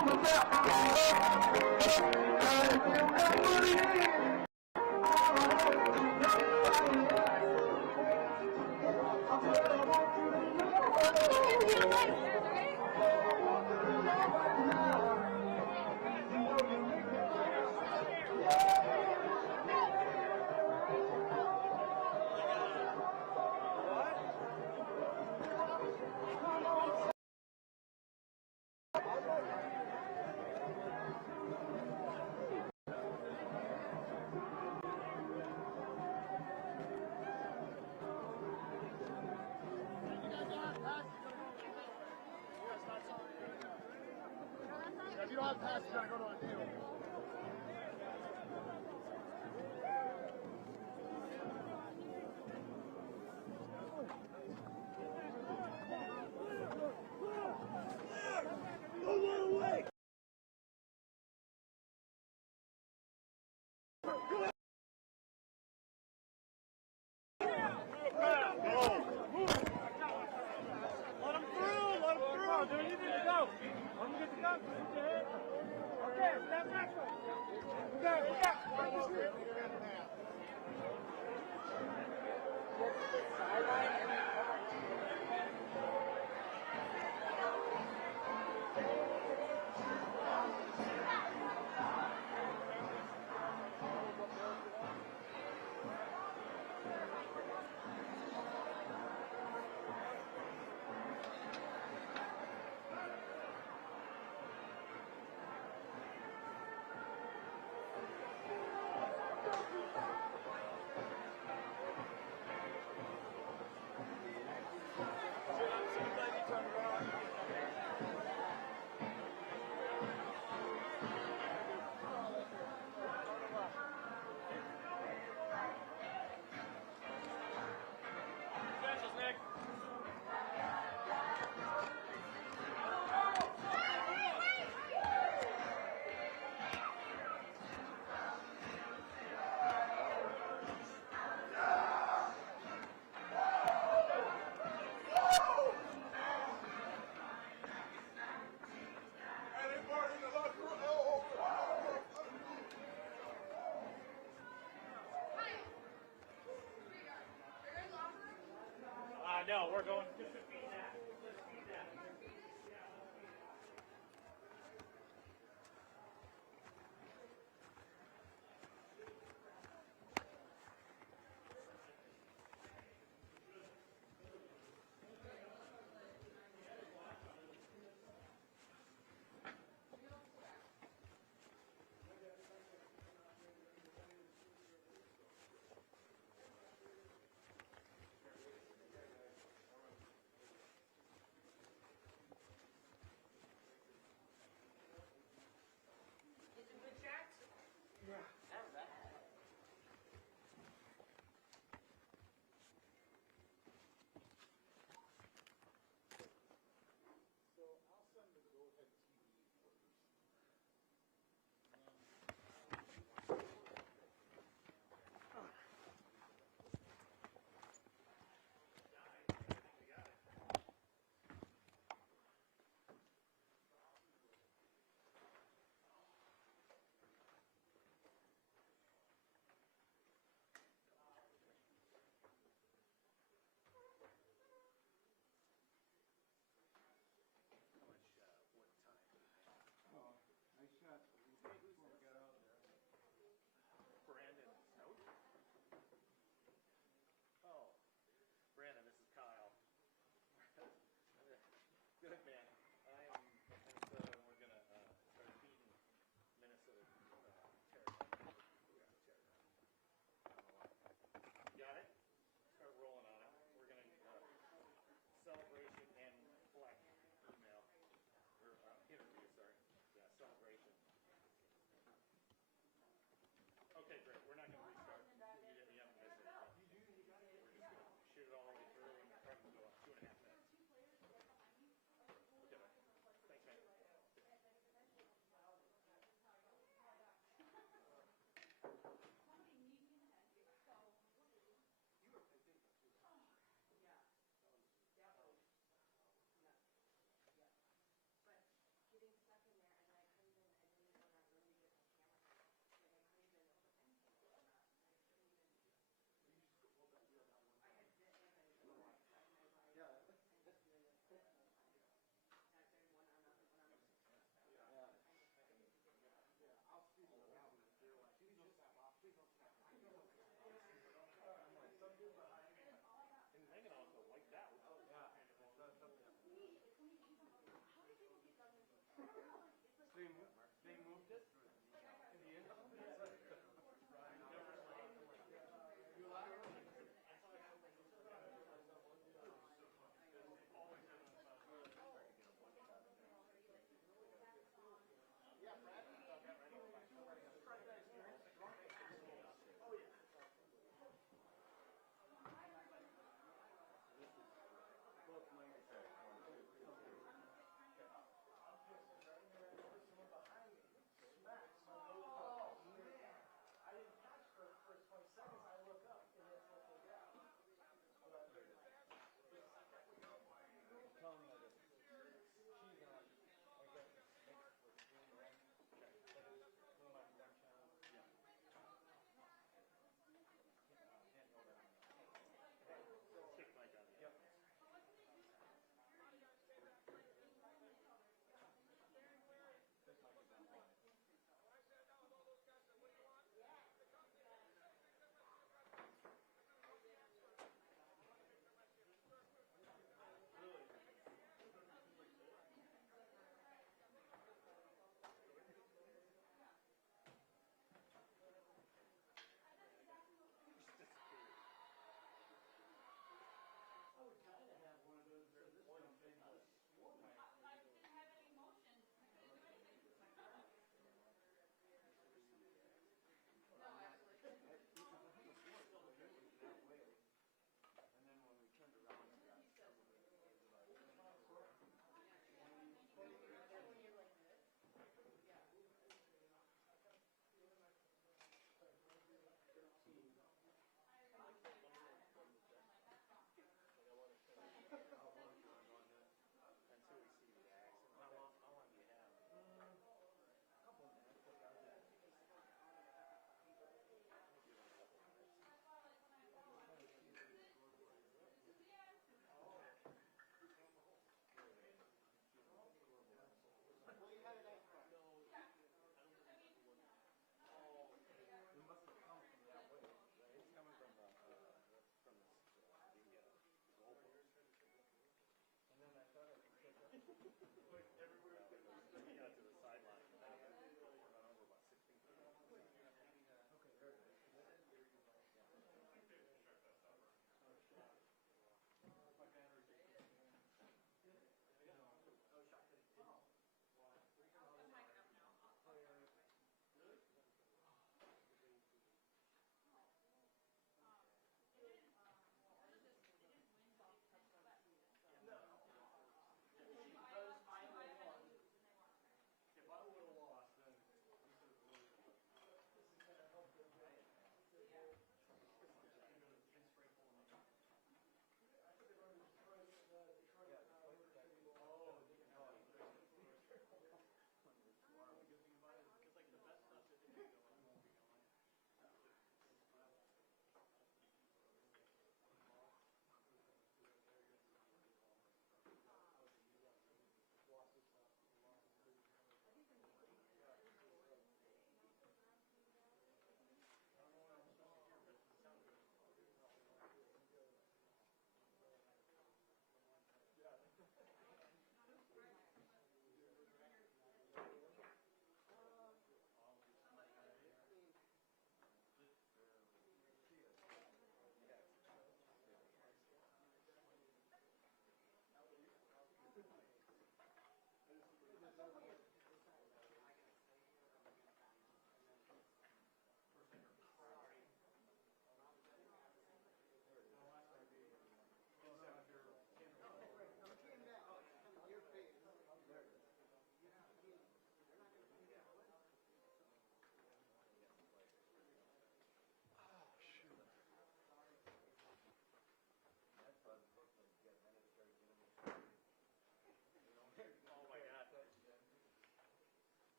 If you don't have pass, you gotta go to a deal. No, we're going.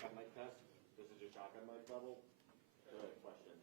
shotgun mic test. This is your shotgun mic level. Good questions.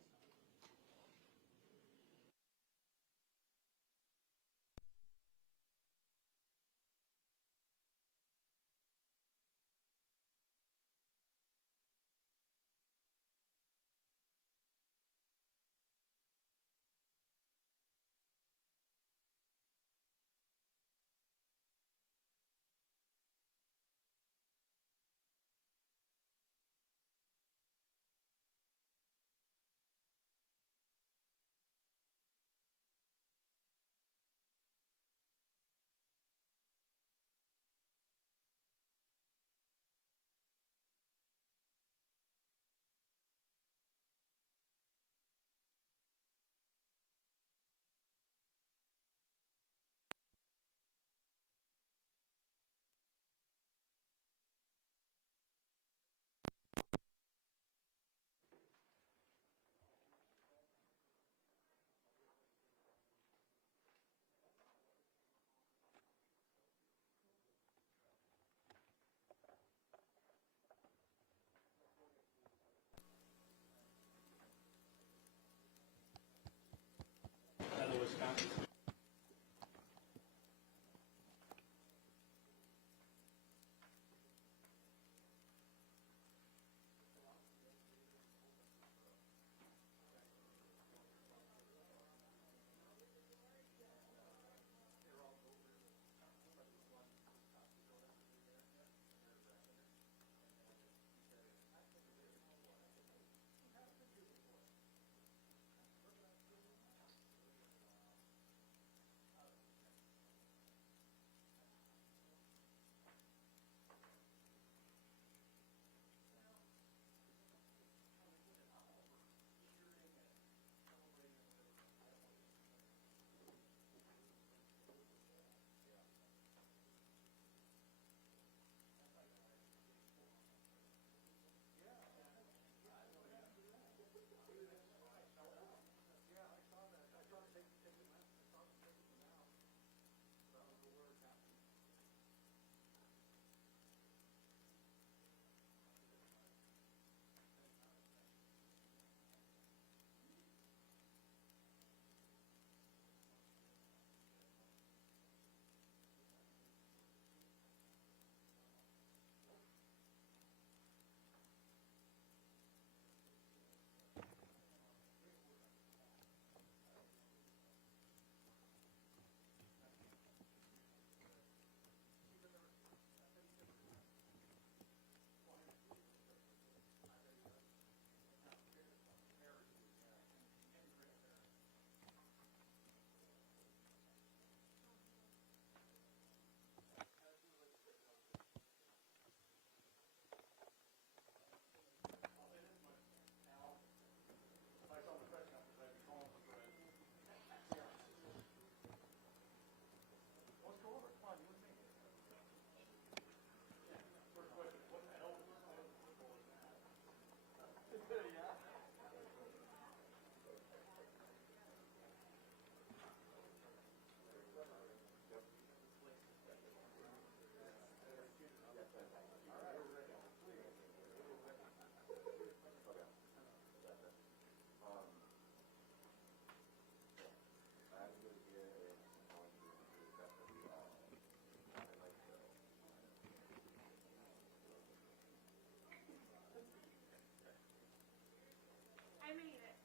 I made it.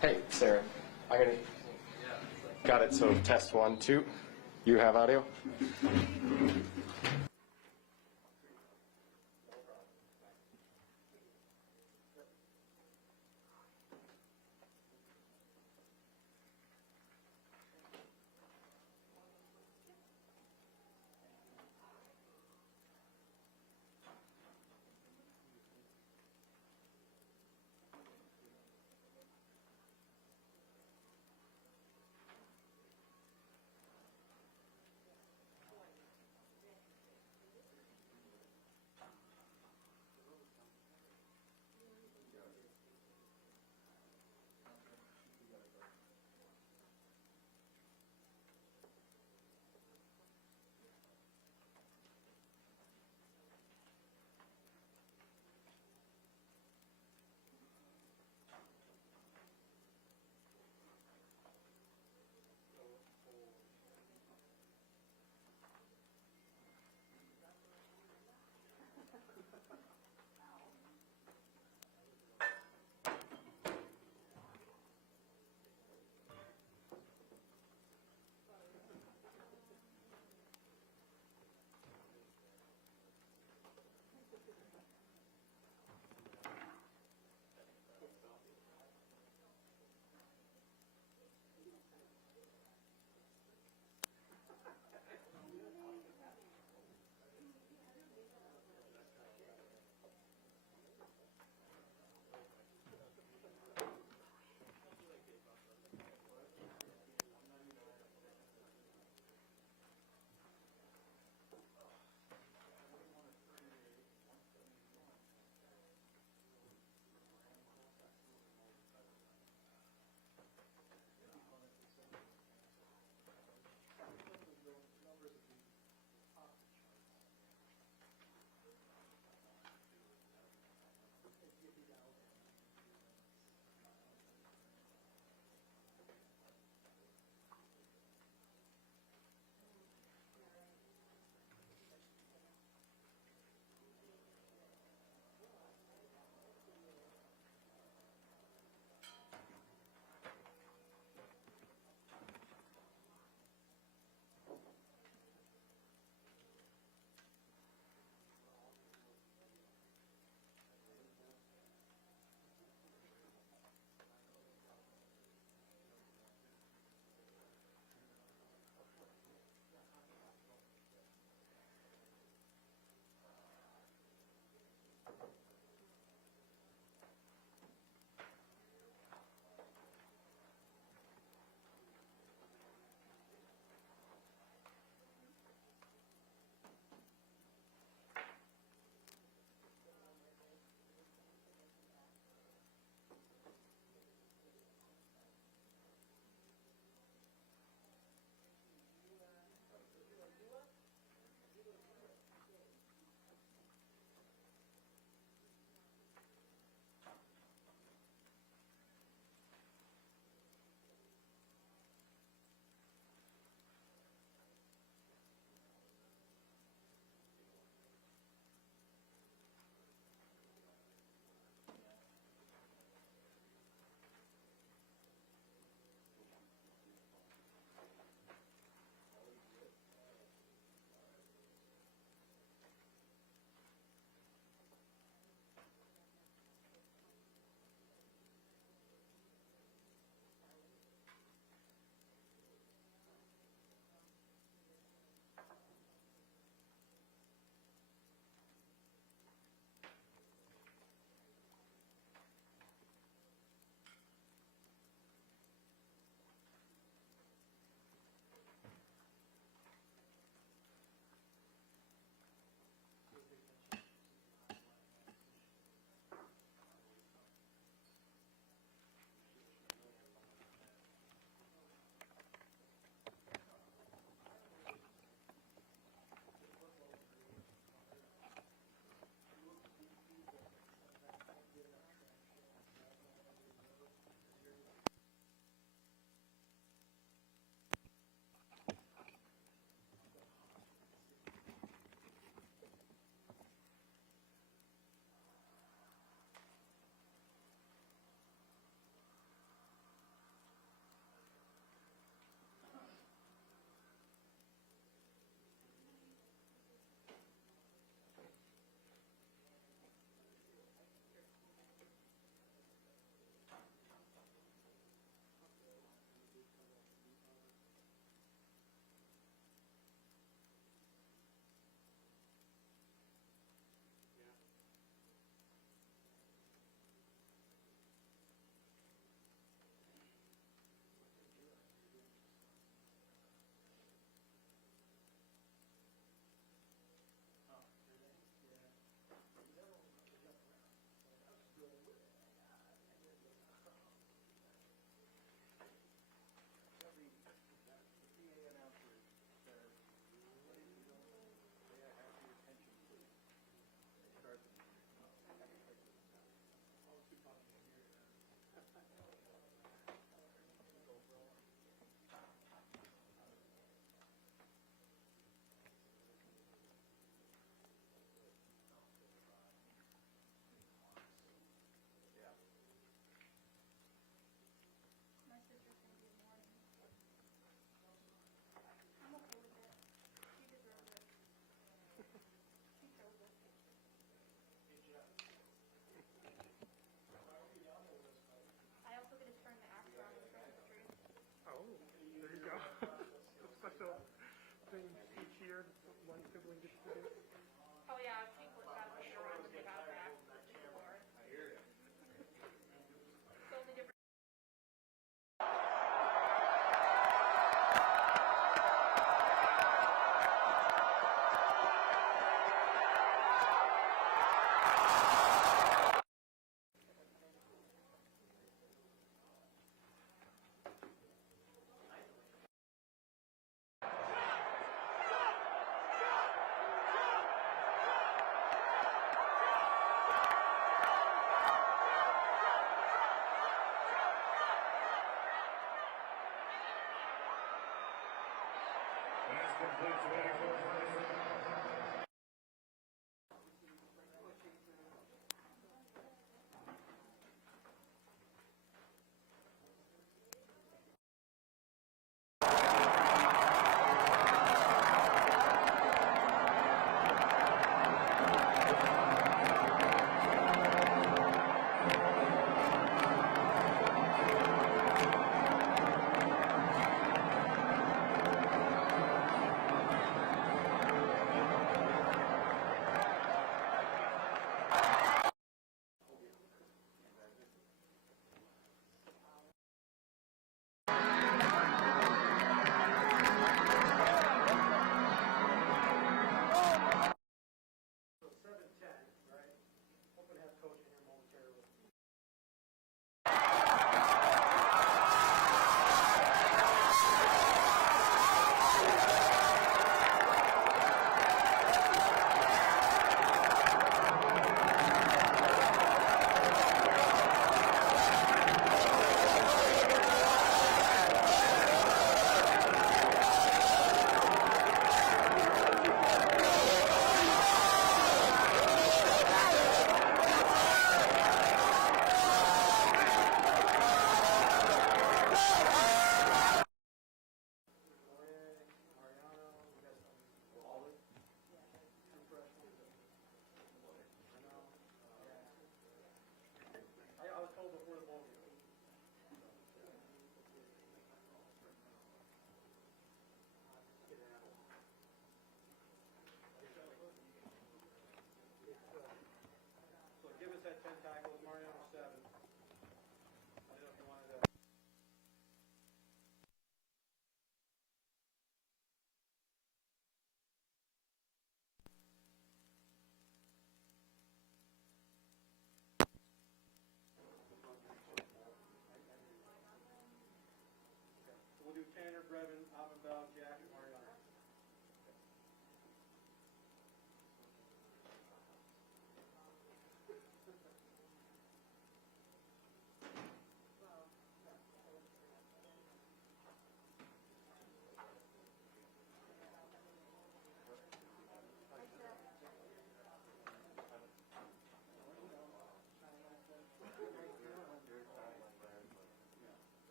Hey, Sarah. I'm gonna. Got it. So test 1, 2. You have audio? something each year one sibling gets to do? Oh yeah, she put that on the around when they got back before. It's only different.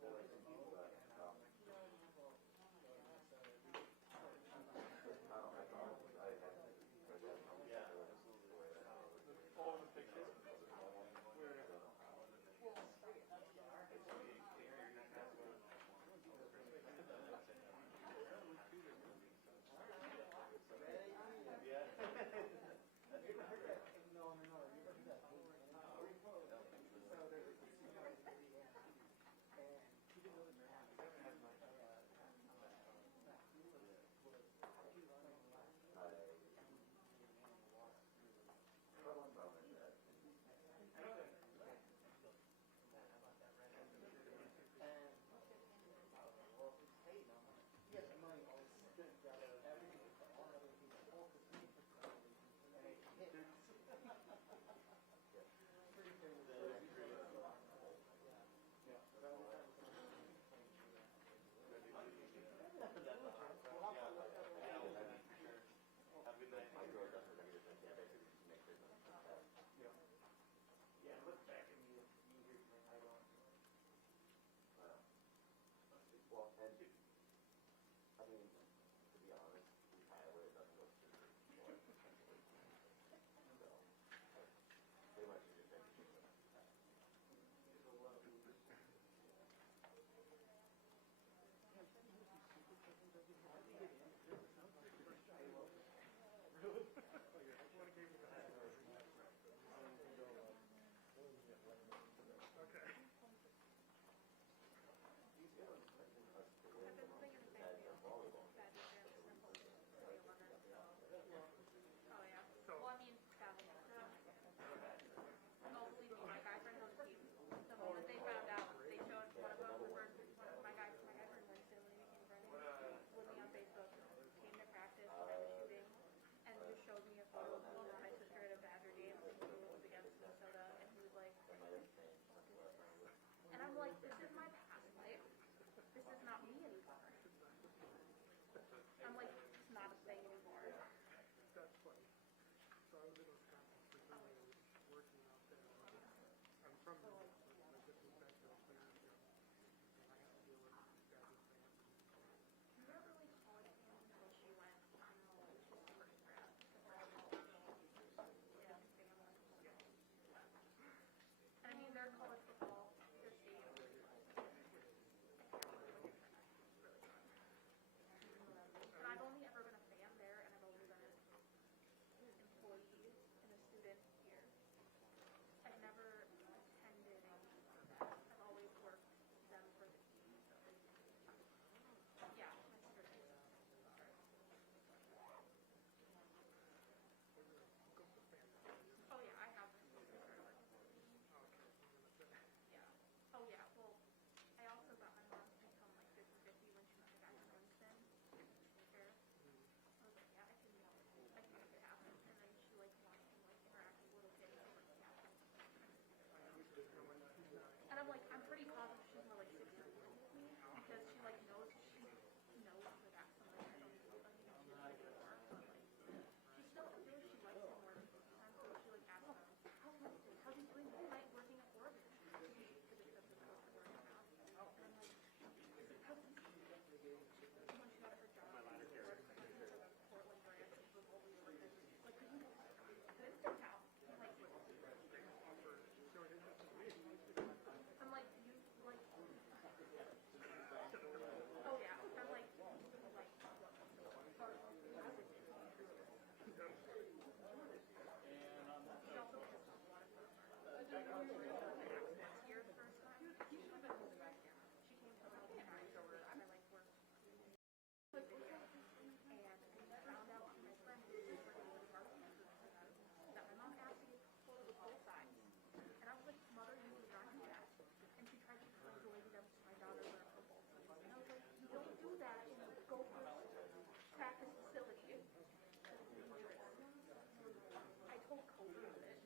She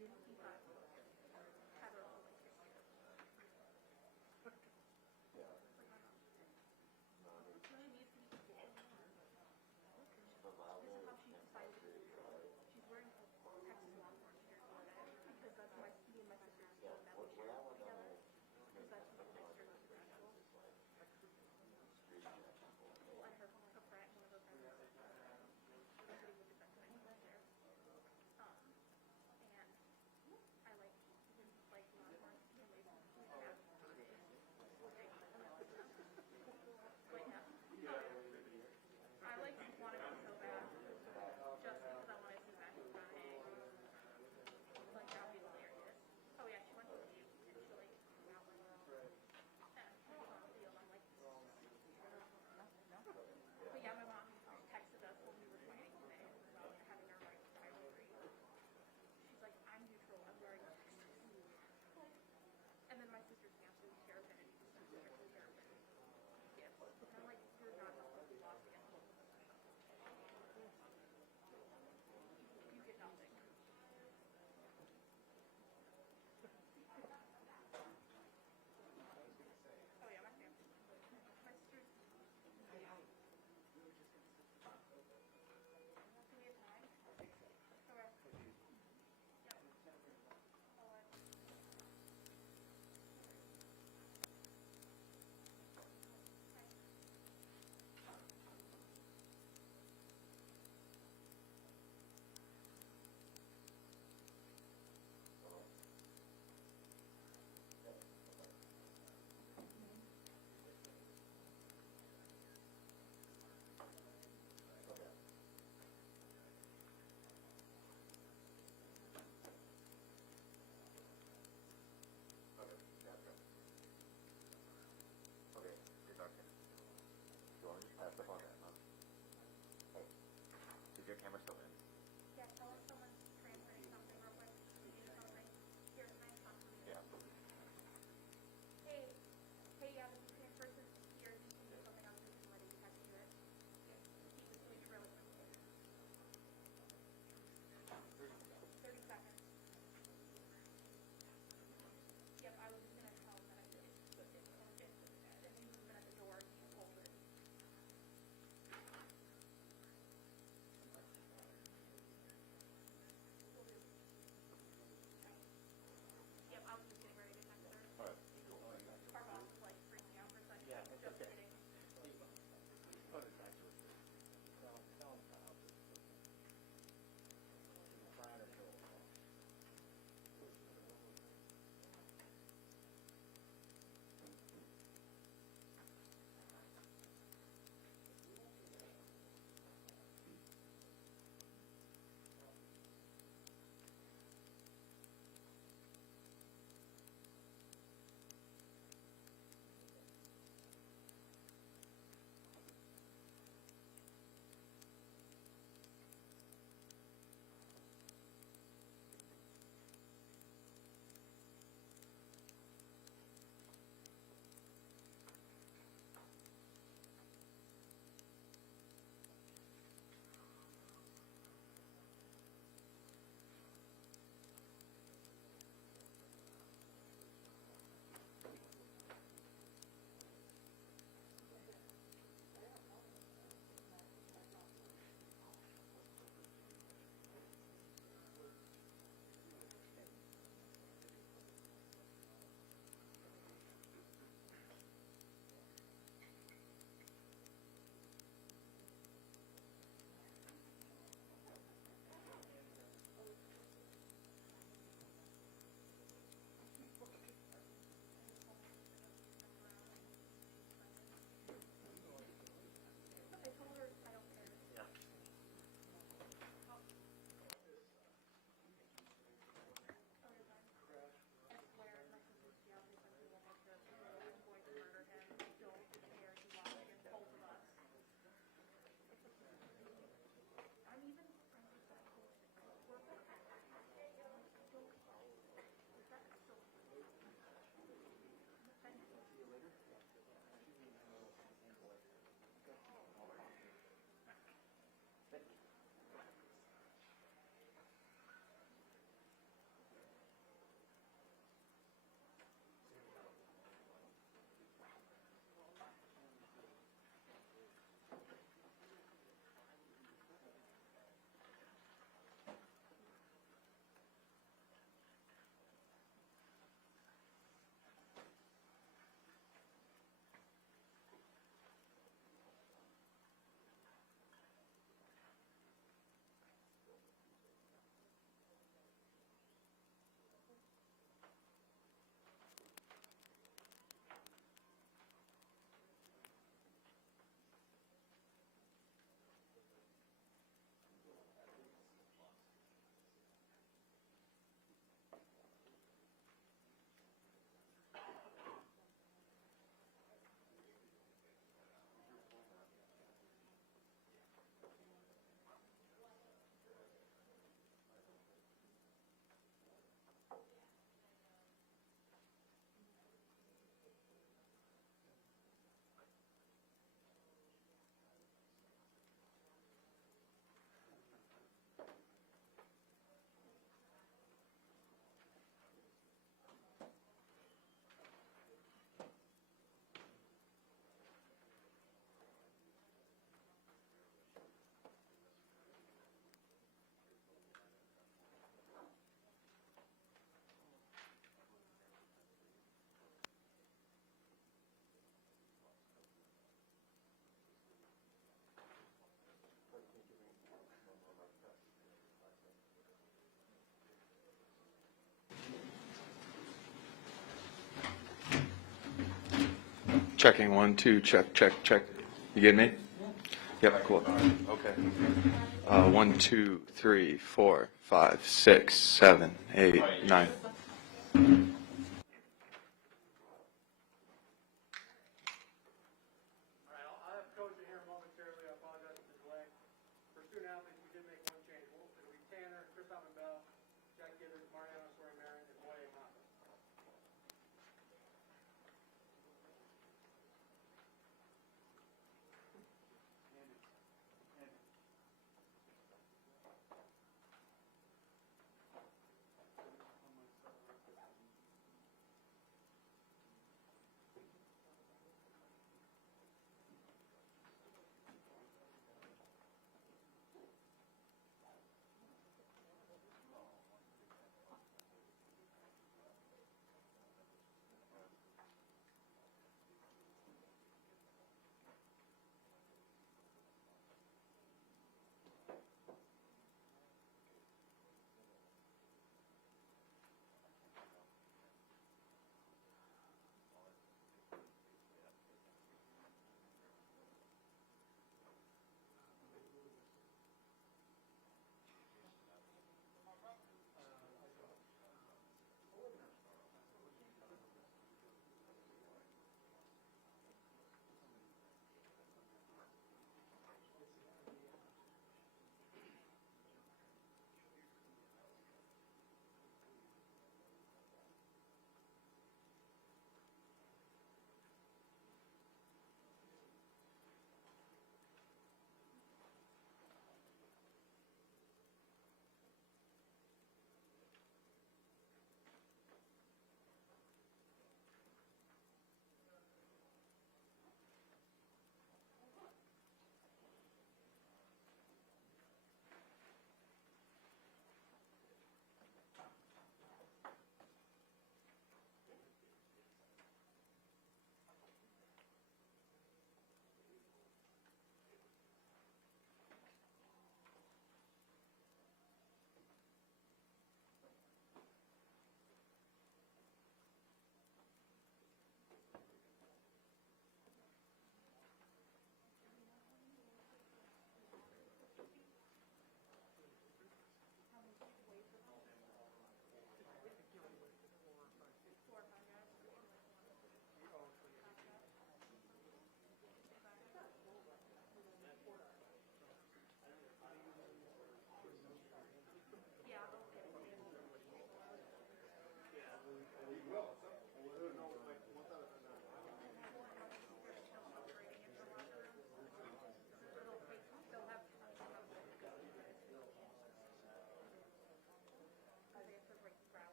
needs to be cool. camera still in? Yeah, tell us someone's transferring something real quick. Do something. Here, can I talk to you? Yeah. Hey, yeah, this is transfer here. You can do something on this whether you have to do it. Keep just doing it really quickly. 30 seconds. Yep, I was just gonna tell him that I did it. And he was at the door and he pulled it. Yep, I was just getting ready to text her. All right. Our boss was like freaking out for a second. Yeah, Just okay. kidding. Put it back to it. Tell him how. Trying to kill him. I told her I don't care. Yeah. I swear, my sister's fiance said he won't make sure people are going to murder him. I don't care. He lied against both of us. I'm even friends with that whole we're both Checking 1, 2, check, check, check. You get me? Yep, cool. Okay. 1, 2, 3, 4, 5, 6, 7, 8, 9. All right, I'll have coach in here momentarily. I apologize for the delay. For student athletes, we did make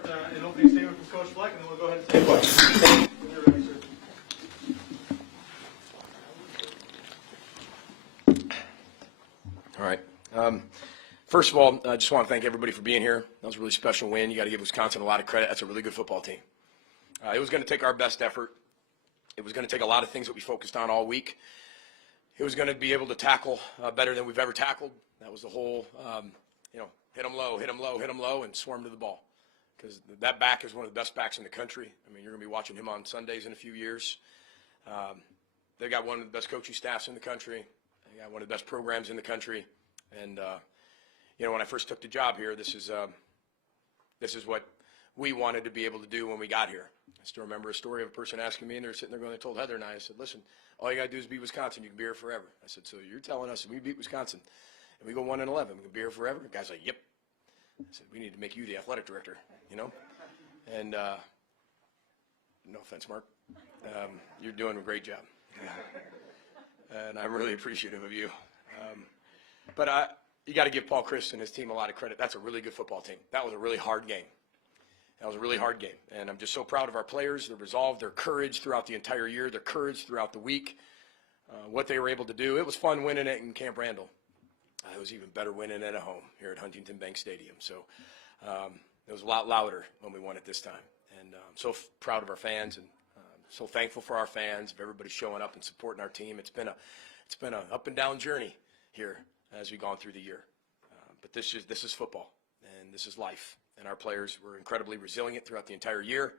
start an opening statement from Coach Fleck, and then we'll go ahead and take questions. When you're ready, sir. All right. First of all, I just want to thank everybody for being here. That was a really special win. You got to give Wisconsin a lot of credit. That's a really good football team. It was going to take our best effort. It was going to take a lot of things that we focused on all week. It was going to be able to tackle better than we've ever tackled. That was the whole, hit them low, hit them low, hit them low, and swarm to the ball. Because that back is one of the best backs in the country. I mean, you're going to be watching him on Sundays in a few years. They've got one of the best coaching staffs in the country. They got one of the best programs in the country. And, when I first took the job here, this is what we wanted to be able to do when we got here. I still remember a story of a person asking me, and they're sitting there going, they told Heather and I said, listen, all you got to do is beat Wisconsin. You can be here forever. I said, so you're telling us if we beat Wisconsin and we go 1-11, we can be here forever? The guy's like, yep. I said, we need to make you the athletic director, And no offense, Mark. You're doing a great job. And I'm really appreciative of you. But you got to give Paul Chryst and his team a lot of credit. That's a really good football team. That was a really hard game. That was a really hard game. And I'm just so proud of our players, their resolve, their courage throughout the entire year, their courage throughout the week, what they were able to do. It was fun winning it in Camp Randall. It was even better winning it at home here at Huntington Bank Stadium. So it was a lot louder when we won it this time. And I'm so proud of our fans and so thankful for our fans, of everybody showing up and supporting our team. It's been an up and down journey here as we've gone through the year. But this is football, and this is life. And our players were incredibly resilient throughout the entire year.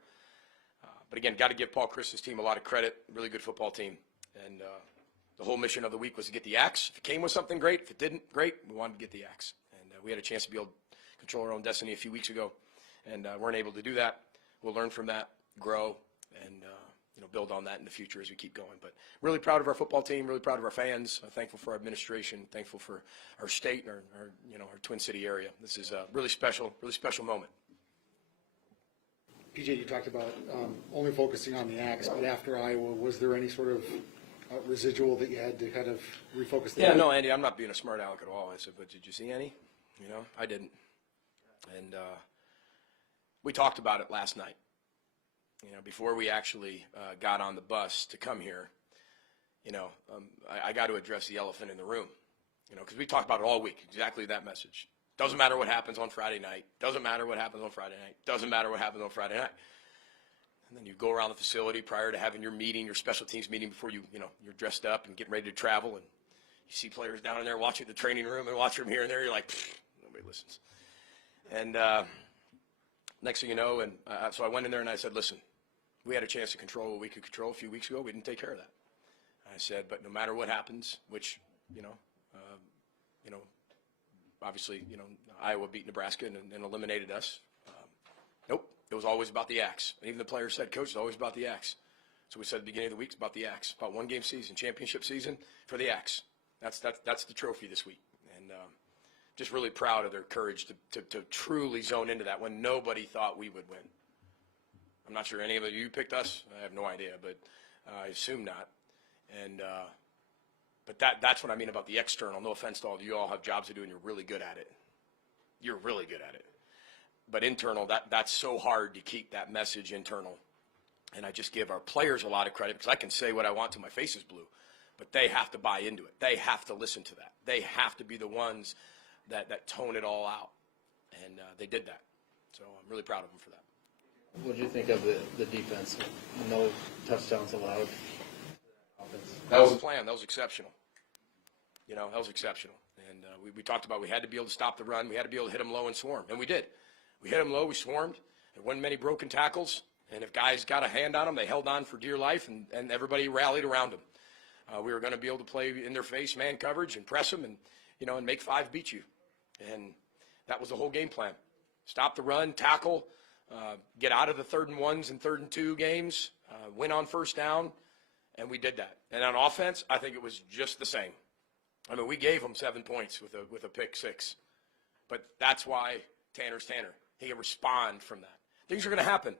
But again, got to give Paul Chryst's team a lot of credit. Really good football team. And the whole mission of the week was to get the axe. If it came with something, great. If it didn't, great. We wanted to get the axe. And we had a chance to be able to control our own destiny a few weeks ago, and weren't able to do that. We'll learn from that, grow, and build on that in the future as we keep going. But really proud of our football team, really proud of our fans, thankful for our administration, thankful for our state and our Twin City area. This is a really special moment. PJ, you talked about only focusing on the axe, but after Iowa, was there any sort of residual that you had to kind of refocus? Yeah, no, Andy, I'm not being a smart aleck at all. I said, but did you see any? I didn't. And we talked about it last night. Before we actually got on the bus to come here, I got to address the elephant in the room, because we talked about it all week, exactly that message. Doesn't matter what happens on Friday night. Doesn't matter what happens on Friday night. Doesn't matter what happens on Friday night. And then you go around the facility prior to having your meeting, your special teams meeting, before you're dressed up and getting ready to travel, and you see players down in there watching the training room and watching them here and there. You're like, nobody listens. And next thing you know, so I went in there and I said, listen, we had a chance to control what we could control a few weeks ago. We didn't take care of that. I said, but no matter what happens, which, obviously, Iowa beat Nebraska and eliminated us. Nope, it was always about the axe. And even the players said, Coach, it's always about the axe. So we said at the beginning of the week, it's about the axe. About one game season, championship season for the axe. That's the trophy this week. And just really proud of their courage to truly zone into that when nobody thought we would win. I'm not sure any of you picked us. I have no idea, but I assume not. And but that's what I mean about the external. No offense to all of you, all have jobs to do, and you're really good at it. You're really good at it. But internal, that's so hard to keep that message internal. And I just give our players a lot of credit, because I can say what I want till my face is blue, but they have to buy into it. They have to listen to that. They have to be the ones that tone it all out. And they did that. So I'm really proud of them for that. What did you think of the defense? No touchdowns allowed. That was the plan. That was exceptional. That was exceptional. And we talked about we had to be able to stop the run. We had to be able to hit them low and swarm. And we did. We hit them low. We swarmed. There wasn't many broken tackles. And if guys got a hand on them, they held on for dear life, and everybody rallied around them. We were going to be able to play in their face, man coverage, and press them, and and make 5 beat you. And that was the whole game plan. Stop the run, tackle, get out of the 3rd and 1s and 3rd and 2 games, win on first down, and we did that. And on offense, I think it was just the same. I mean, we gave them 7 points with a pick 6, but that's why Tanner's Tanner. He can respond from that. Things are going to happen.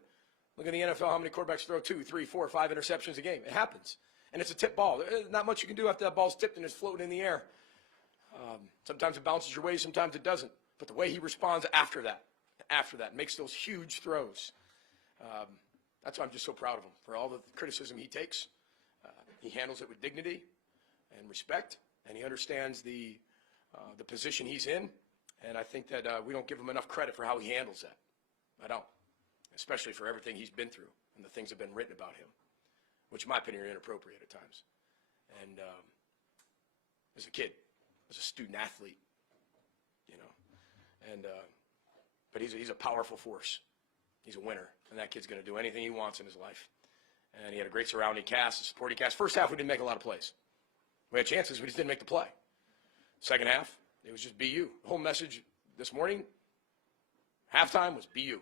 Look at the NFL, how many quarterbacks throw 2, 3, 4, 5 interceptions a game. It happens. And it's a tip ball. There's not much you can do after that ball's tipped and it's floating in the air. Sometimes it bounces your way, sometimes it doesn't. But the way he responds after that, after that, makes those huge throws. That's why I'm just so proud of him for all the criticism he takes. He handles it with dignity and respect, and he understands the position he's in. And I think that we don't give him enough credit for how he handles that. I don't, especially for everything he's been through and the things that have been written about him, which in my opinion are inappropriate at times. And as a kid, as a student athlete, you know, and but he's a powerful force. He's a winner, and that kid's going to do anything he wants in his life. And he had a great surrounding cast, a supporting cast. First half, we didn't make a lot of plays. We had chances, we just didn't make the play. Second half, it was just be you. The whole message this morning, halftime, was be you.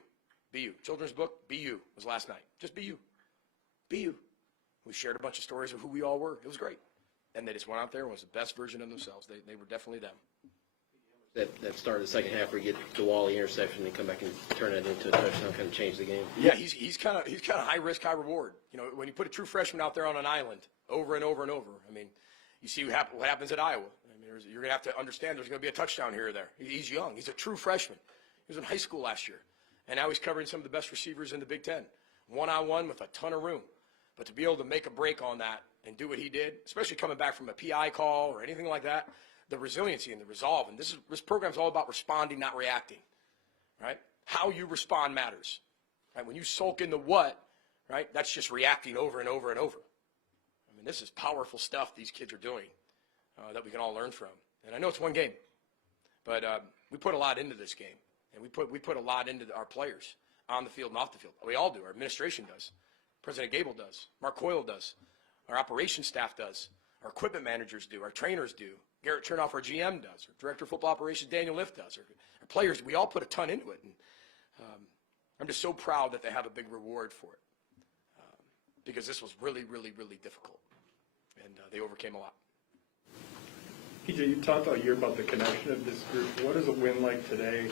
Be you. Children's book, be you, was last night. Just be you. Be you. We shared a bunch of stories of who we all were. It was great. And they just went out there and was the best version of themselves. They were definitely them. That start of the second half where you get the Wally interception and come back and turn it into a touchdown, kind of change the game. Yeah, he's kind of high risk, high reward. You know, when you put a true freshman out there on an island over and over and over, I mean, you see what happens at Iowa. I mean, you're going to have to understand there's going to be a touchdown here or there. He's young. He's a true freshman. He was in high school last year, and now he's covering some of the best receivers in the Big Ten, one-on-one with a ton of room. But to be able to make a break on that and do what he did, especially coming back from a PI call or anything like that, the resiliency and the resolve, and this program's all about responding, not reacting, right? How you respond matters, right? When you sulk in the what, right, that's just reacting over and over and over. I mean, this is powerful stuff these kids are doing that we can all learn from. And I know it's one game, but we put a lot into this game, and we put a lot into our players on the field and off the field. We all do. Our administration does. President Gable does. Mark Coyle does. Our operations staff does. Our equipment managers do. Our trainers do. Garrett Chernoff, our GM, does. Our Director of Football Operations, Daniel Liff, does. Our players, we all put a ton into it. And I'm just so proud that they have a big reward for it because this was really, really, really difficult. And they overcame a lot. PJ, you talked all year about the connection of this group. What does a win like today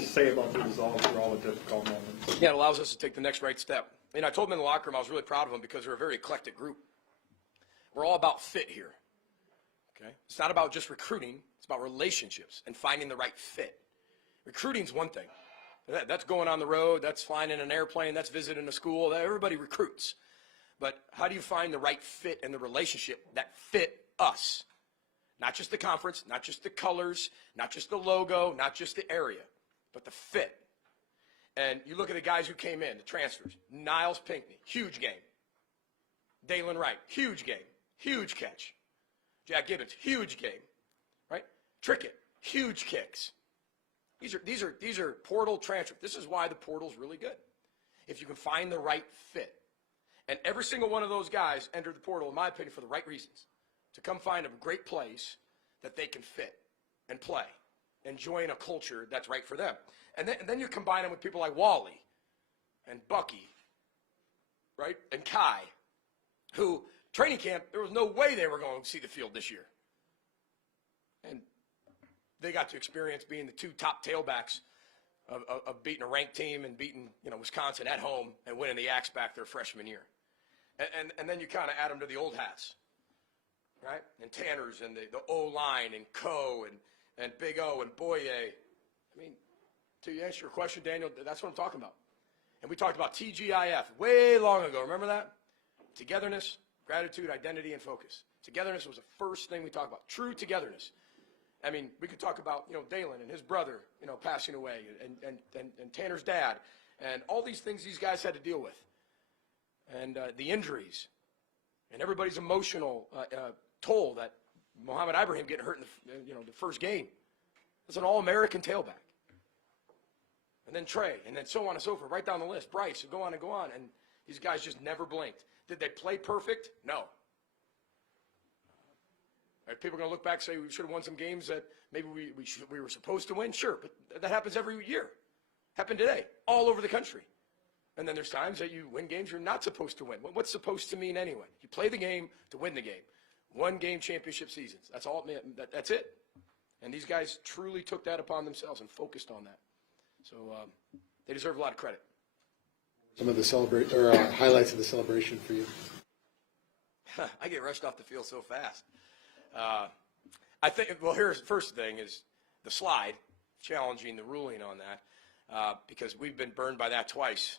say about the resolve through all the difficult moments? Yeah, it allows us to take the next right step. And I told them in the locker room I was really proud of them because they're a very eclectic group. We're all about fit here. Okay? It's not about just recruiting. It's about relationships and finding the right fit. Recruiting's one thing. That's going on the road. That's flying in an airplane. That's visiting a school. Everybody recruits. But how do you find the right fit in the relationship that fit us? Not just the conference, not just the colors, not just the logo, not just the area, but the fit. And you look at the guys who came in, the transfers. Niles Pinckney, huge game. Dalen Wright, huge game, huge catch. Jack Gibbons, huge game, right? Trickett, huge kicks. These are portal transfers. This is why the portal's really good. If you can find the right fit. And every single one of those guys entered the portal, in my opinion, for the right reasons. To come find a great place that they can fit and play and join a culture that's right for them. And then you combine them with people like Wally and Bucky, right? And Kai, who training camp, there was no way they were going to see the field this year. And they got to experience being the two top tailbacks of beating a ranked team and beating Wisconsin at home and winning the Axe back their freshman year. And then you kind of add them to the old hats, right? And Tanners and the O-line and Co and Big O and Boye. I mean, to answer your question, Daniel, that's what I'm talking about. And we talked about TGIF way long ago. Remember that? Togetherness, gratitude, identity, and focus. Togetherness was the first thing we talked about. True togetherness. I mean, we could talk about, Dalen and his brother, passing away and Tanner's dad and all these things these guys had to deal with. And the injuries and everybody's emotional toll that Mohamed Ibrahim getting hurt in the first game. That's an all-American tailback. And then Trey, and then so on and so forth, right down the list. Bryce, and go on and go on. And these guys just never blinked. Did they play perfect? No. Are people going to look back and say we should have won some games that maybe we were supposed to win? Sure, but that happens every year. Happened today, all over the country. And then there's times that you win games you're not supposed to win. What's supposed to mean anyway? You play the game to win the game. One game championship seasons. That's all. That's it. And these guys truly took that upon themselves and focused on that. So they deserve a lot of credit. Some of the highlights of the celebration for you. I get rushed off the field so fast. I think, well, here's the first thing is the slide, challenging the ruling on that. because we've been burned by that twice.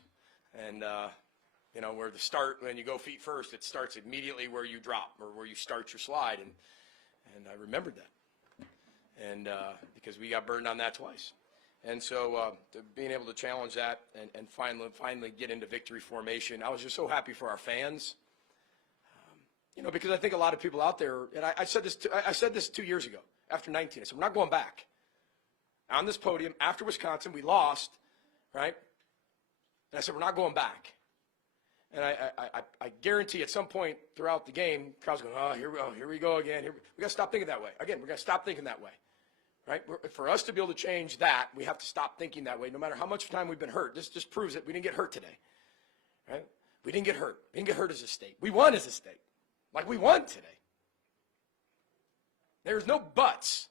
And, you know, where the start, when you go feet first, it starts immediately where you drop or where you start your slide. And I remembered that. And because we got burned on that twice. And so being able to challenge that and finally get into victory formation, I was just so happy for our fans. You know, because I think a lot of people out there, and I said this 2 years ago after 19. I said, we're not going back. On this podium, after Wisconsin, we lost, right? And I said, we're not going back. And I guarantee at some point throughout the game, the crowd's going, oh, here we go again. We got to stop thinking that way. Again, we got to stop thinking that way. Right? For us to be able to change that, we have to stop thinking that way, no matter how much time we've been hurt. This just proves that we didn't get hurt today. Right? We didn't get hurt. We didn't get hurt as a state. We won as a state. Like we won today. There's no buts.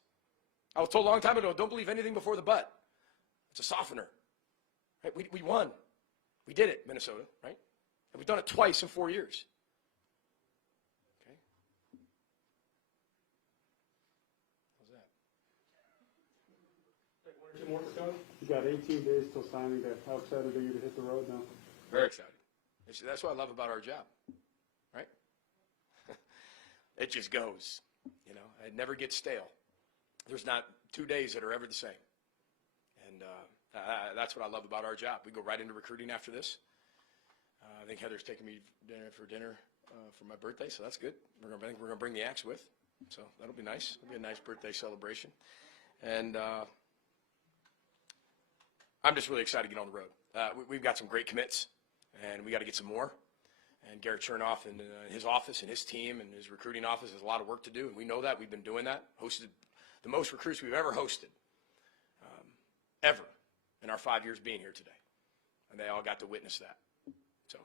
I was told a long time ago, don't believe anything before the but. It's a softener. Right? We won. We did it, Minnesota, right? And we've done it twice in 4 years. Okay? How's that? One or two more for Coach. You got 18 days till signing day. How excited are you to hit the road now? Very excited. That's what I love about our job, right? It just goes, you know. It never gets stale. There's not 2 days that are ever the same. And that's what I love about our job. We go right into recruiting after this. I think Heather's taking me for dinner for my birthday, so that's good. I think we're going to bring the axe with, so that'll be nice. It'll be a nice birthday celebration. And I'm just really excited to get on the road. We've got some great commits, and we got to get some more. And Garrett Chernoff and his office and his team and his recruiting office has a lot of work to do, and we know that. We've been doing that. Hosted the most recruits we've ever hosted, ever, in our 5 years being here today. And they all got to witness that. So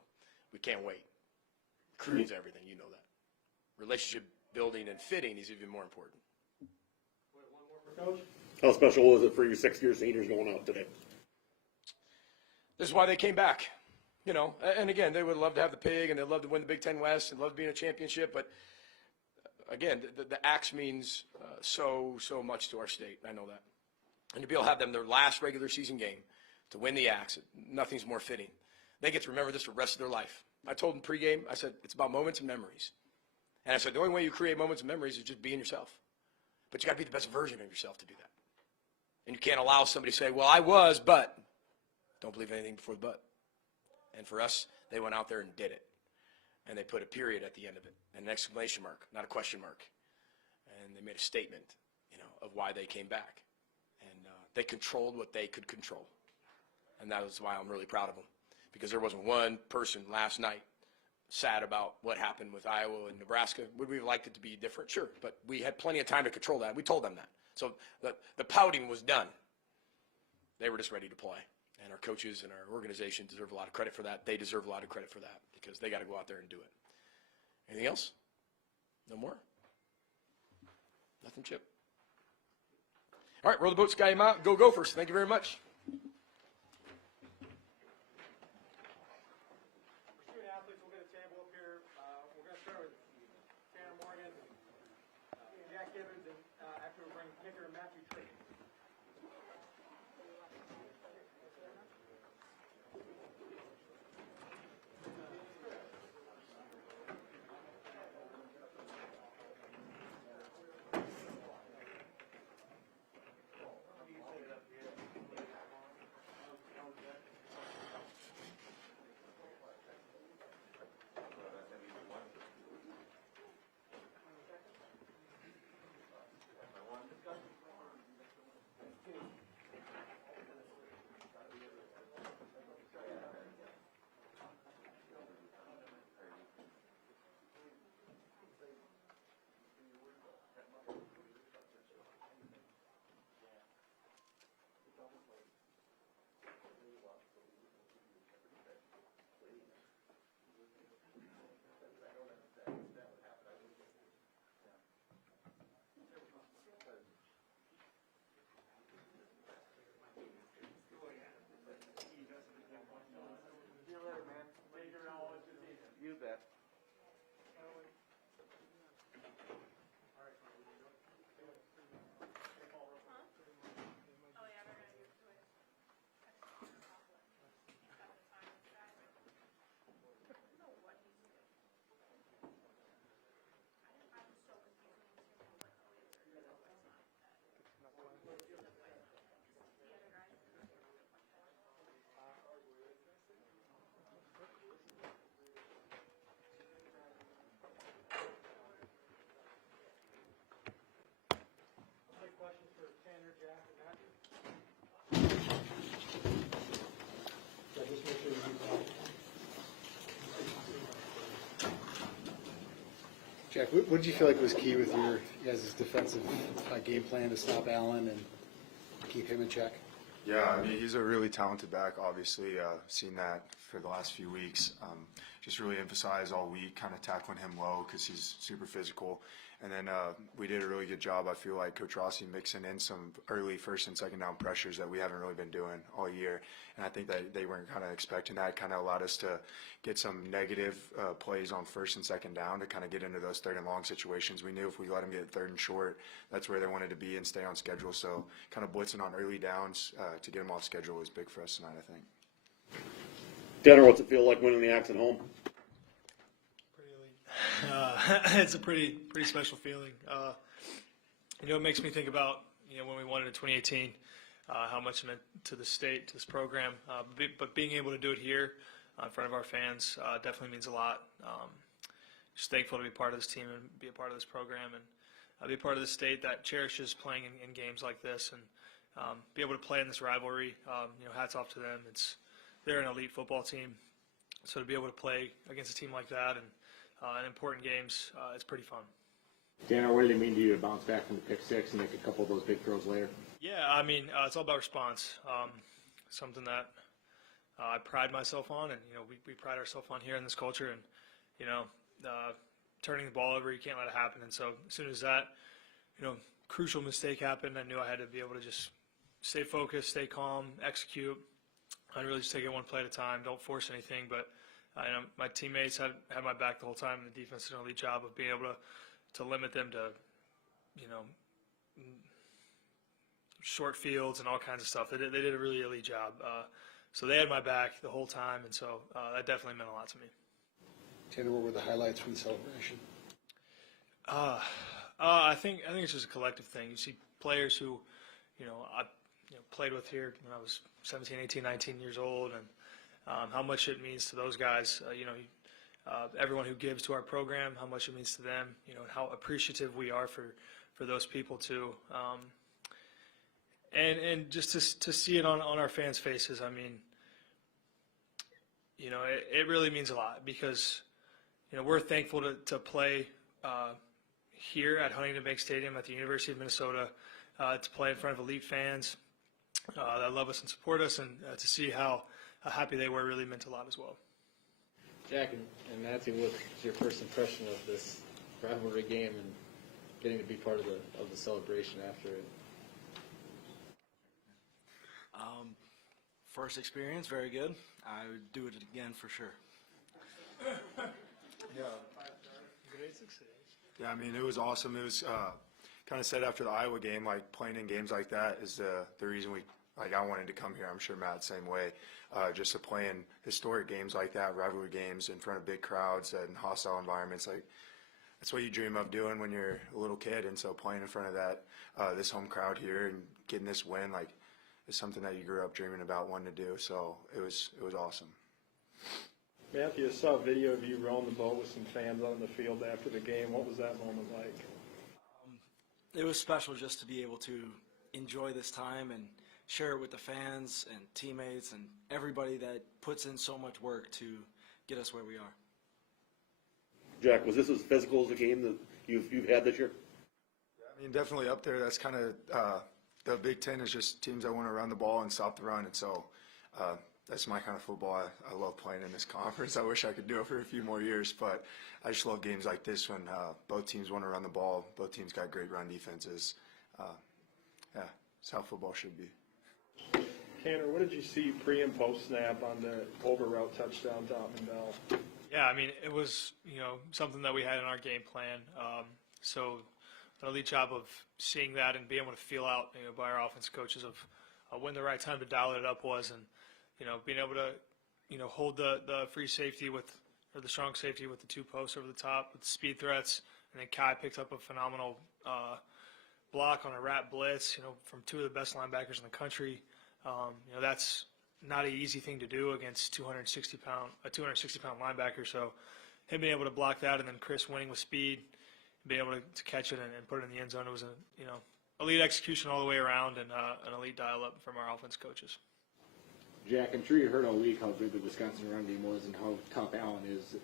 we can't wait. Recruiting's everything, you know that. Relationship building and fitting is even more important. One more for Coach. How special was it for your 6-year seniors going out today? This is why they came back. You know, and again, they would love to have the pig, and they'd love to win the Big Ten West, and love being a championship. But again, the axe means so much to our state. I know that. And to be able to have them their last regular season game to win the axe, nothing's more fitting. They get to remember this for the rest of their life. I told them pregame, I said, it's about moments and memories. And I said, the only way you create moments and memories is just being yourself. But you got to be the best version of yourself to do that. And you can't allow somebody to say, well, I was, but. Don't believe anything before the but. And for us, they went out there and did it. And they put a period at the end of it, and an exclamation mark, not a question mark. And they made a statement, you know, of why they came back. And they controlled what they could control. And that is why I'm really proud of them. Because there wasn't one person last night sad about what happened with Iowa and Nebraska. Would we have liked it to be different? Sure. But we had plenty of time to control that. We told them that. So the pouting was done. They were just ready to play. And our coaches and our organization deserve a lot of credit for that. They deserve a lot of credit for that because they got to go out there and do it. Anything else? No more? Nothing, Chip? All right, row the boat, sky him out. Go Gophers. Thank you very much. Student athletes will get a table up here. We're going to start with Tanner Morgan, Jack Gibbons, and after we bring kicker Matthew Trick. Jack, what did you feel like was key with your guys' defensive game plan to stop Allen and keep him in check? Yeah, I mean, he's a really talented back, obviously. Seen that for the last few weeks. Just really emphasize all week, kind of tackling him low because he's super physical. And then we did a really good job, I feel like, Coach Rossi mixing in some early first and second down pressures that we haven't really been doing all year. And I think that they weren't kind of expecting that. Kind of allowed us to get some negative plays on first and second down to kind of get into those third and long situations. We knew if we let them get third and short, that's where they wanted to be and stay on schedule. So kind of blitzing on early downs to get them off schedule was big for us tonight, I think. Tanner, what's it feel like winning the Axe at home? It's a pretty special feeling. It makes me think about when we won it in 2018, how much it meant to the state, to this program. But being able to do it here in front of our fans definitely means a lot. Just thankful to be part of this team and be a part of this program and be a part of the state that cherishes playing in games like this and be able to play in this rivalry. Hats off to them. They're an elite football team, so to be able to play against a team like that and in important games, it's pretty fun. Tanner, what did it mean to you to bounce back from the pick six and make a couple of those big throws later? Yeah, I mean, it's all about response. Something that I pride myself on, and we pride ourselves on here in this culture. And turning the ball over, you can't let it happen. And so as soon as that crucial mistake happened, I knew I had to be able to just stay focused, stay calm, execute, and really just take it one play at a time. Don't force anything, but my teammates had my back the whole time, and the defense did an elite job of being able to limit them to, short fields and all kinds of stuff. They did a really elite job. So they had my back the whole time, and so that definitely meant a lot to me. Tanner, what were the highlights from the celebration? I think it's just a collective thing. You see players who, I played with here when I was 17, 18, 19 years old, and how much it means to those guys, everyone who gives to our program, how much it means to them, and how appreciative we are for those people too. And just to see it on our fans' faces, I mean, it really means a lot because, we're thankful to play here at Huntington Bank Stadium at the University of Minnesota, to play in front of elite fans that love us and support us, and to see how happy they were really meant a lot as well. Jack and Matthew, what's your first impression of this rivalry game and getting to be part of the celebration after it? First experience, very good. I would do it again for sure. Yeah, I mean, it was awesome. It was kind of said after the Iowa game, like playing in games like that is the reason I wanted to come here. I'm sure Matt, same way. Just to play in historic games like that, rivalry games in front of big crowds and hostile environments, like that's what you dream of doing when you're a little kid. And so playing in front of that, this home crowd here and getting this win, like, is something that you grew up dreaming about wanting to do. So it was awesome. Matthew, I saw a video of you rowing the boat with some fans on the field after the game. What was that moment like? It was special just to be able to enjoy this time and share it with the fans and teammates and everybody that puts in so much work to get us where we are. Jack, was this as physical as a game that you've had this year? I mean, definitely up there. That's kind of the Big Ten is just teams that want to run the ball and stop the run. And so that's my kind of football. I love playing in this conference. I wish I could do it for a few more years, but I just love games like this when both teams want to run the ball. Both teams got great run defenses. Yeah, it's how football should be. Tanner, what did you see pre and post snap on the over route touchdown to Ottman Bell? Yeah, I mean, it was, something that we had in our game plan. So an elite job of seeing that and being able to feel out, by our offense coaches of when the right time to dial it up was, and, being able to, hold the free safety or the strong safety with the two posts over the top with speed threats. And then Kai picked up a phenomenal block on a wrap blitz, from two of the best linebackers in the country. That's not an easy thing to do against a 260-pound linebacker. So him being able to block that, and then Chris winning with speed, being able to catch it and put it in the end zone, it was elite execution all the way around and an elite dial-up from our offense coaches. Jack, I'm sure you heard all week how good the Wisconsin run game was and how top Allen is.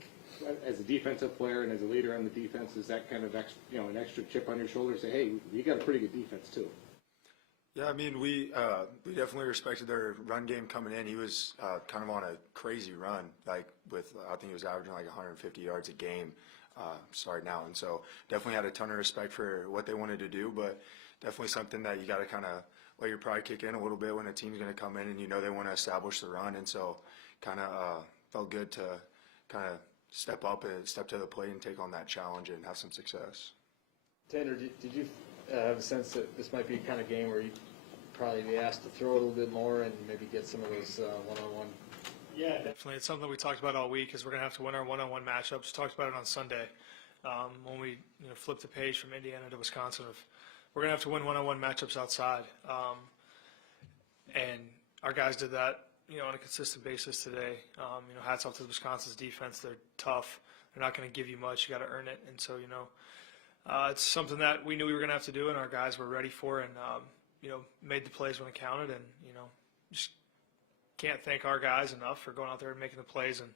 as a defensive player and as a leader on the defense, is that kind of an extra chip on your shoulder? Say, hey, you got a pretty good defense too. Yeah, I mean, we definitely respected their run game coming in. He was kind of on a crazy run, like I think he was averaging like 150 yards a game starting out, and so definitely had a ton of respect for what they wanted to do, but definitely something that you got to kind of let your pride kick in a little bit when a team's going to come in and they want to establish the run, and so kind of felt good to kind of step up and step to the plate and take on that challenge and have some success. Tanner, did you have a sense that this might be the kind of game where you'd probably be asked to throw a little bit more and maybe get some of those one-on-one? Yeah, definitely. It's something we talked about all week is we're going to have to win our one-on-one matchups. Talked about it on Sunday when we flipped the page from Indiana to Wisconsin. We're going to have to win one-on-one matchups outside. And our guys did that, on a consistent basis today. Hats off to Wisconsin's defense. They're tough. They're not going to give you much. You got to earn it. And so, it's something that we knew we were going to have to do, and our guys were ready for, and made the plays when it counted, and just can't thank our guys enough for going out there and making the plays, and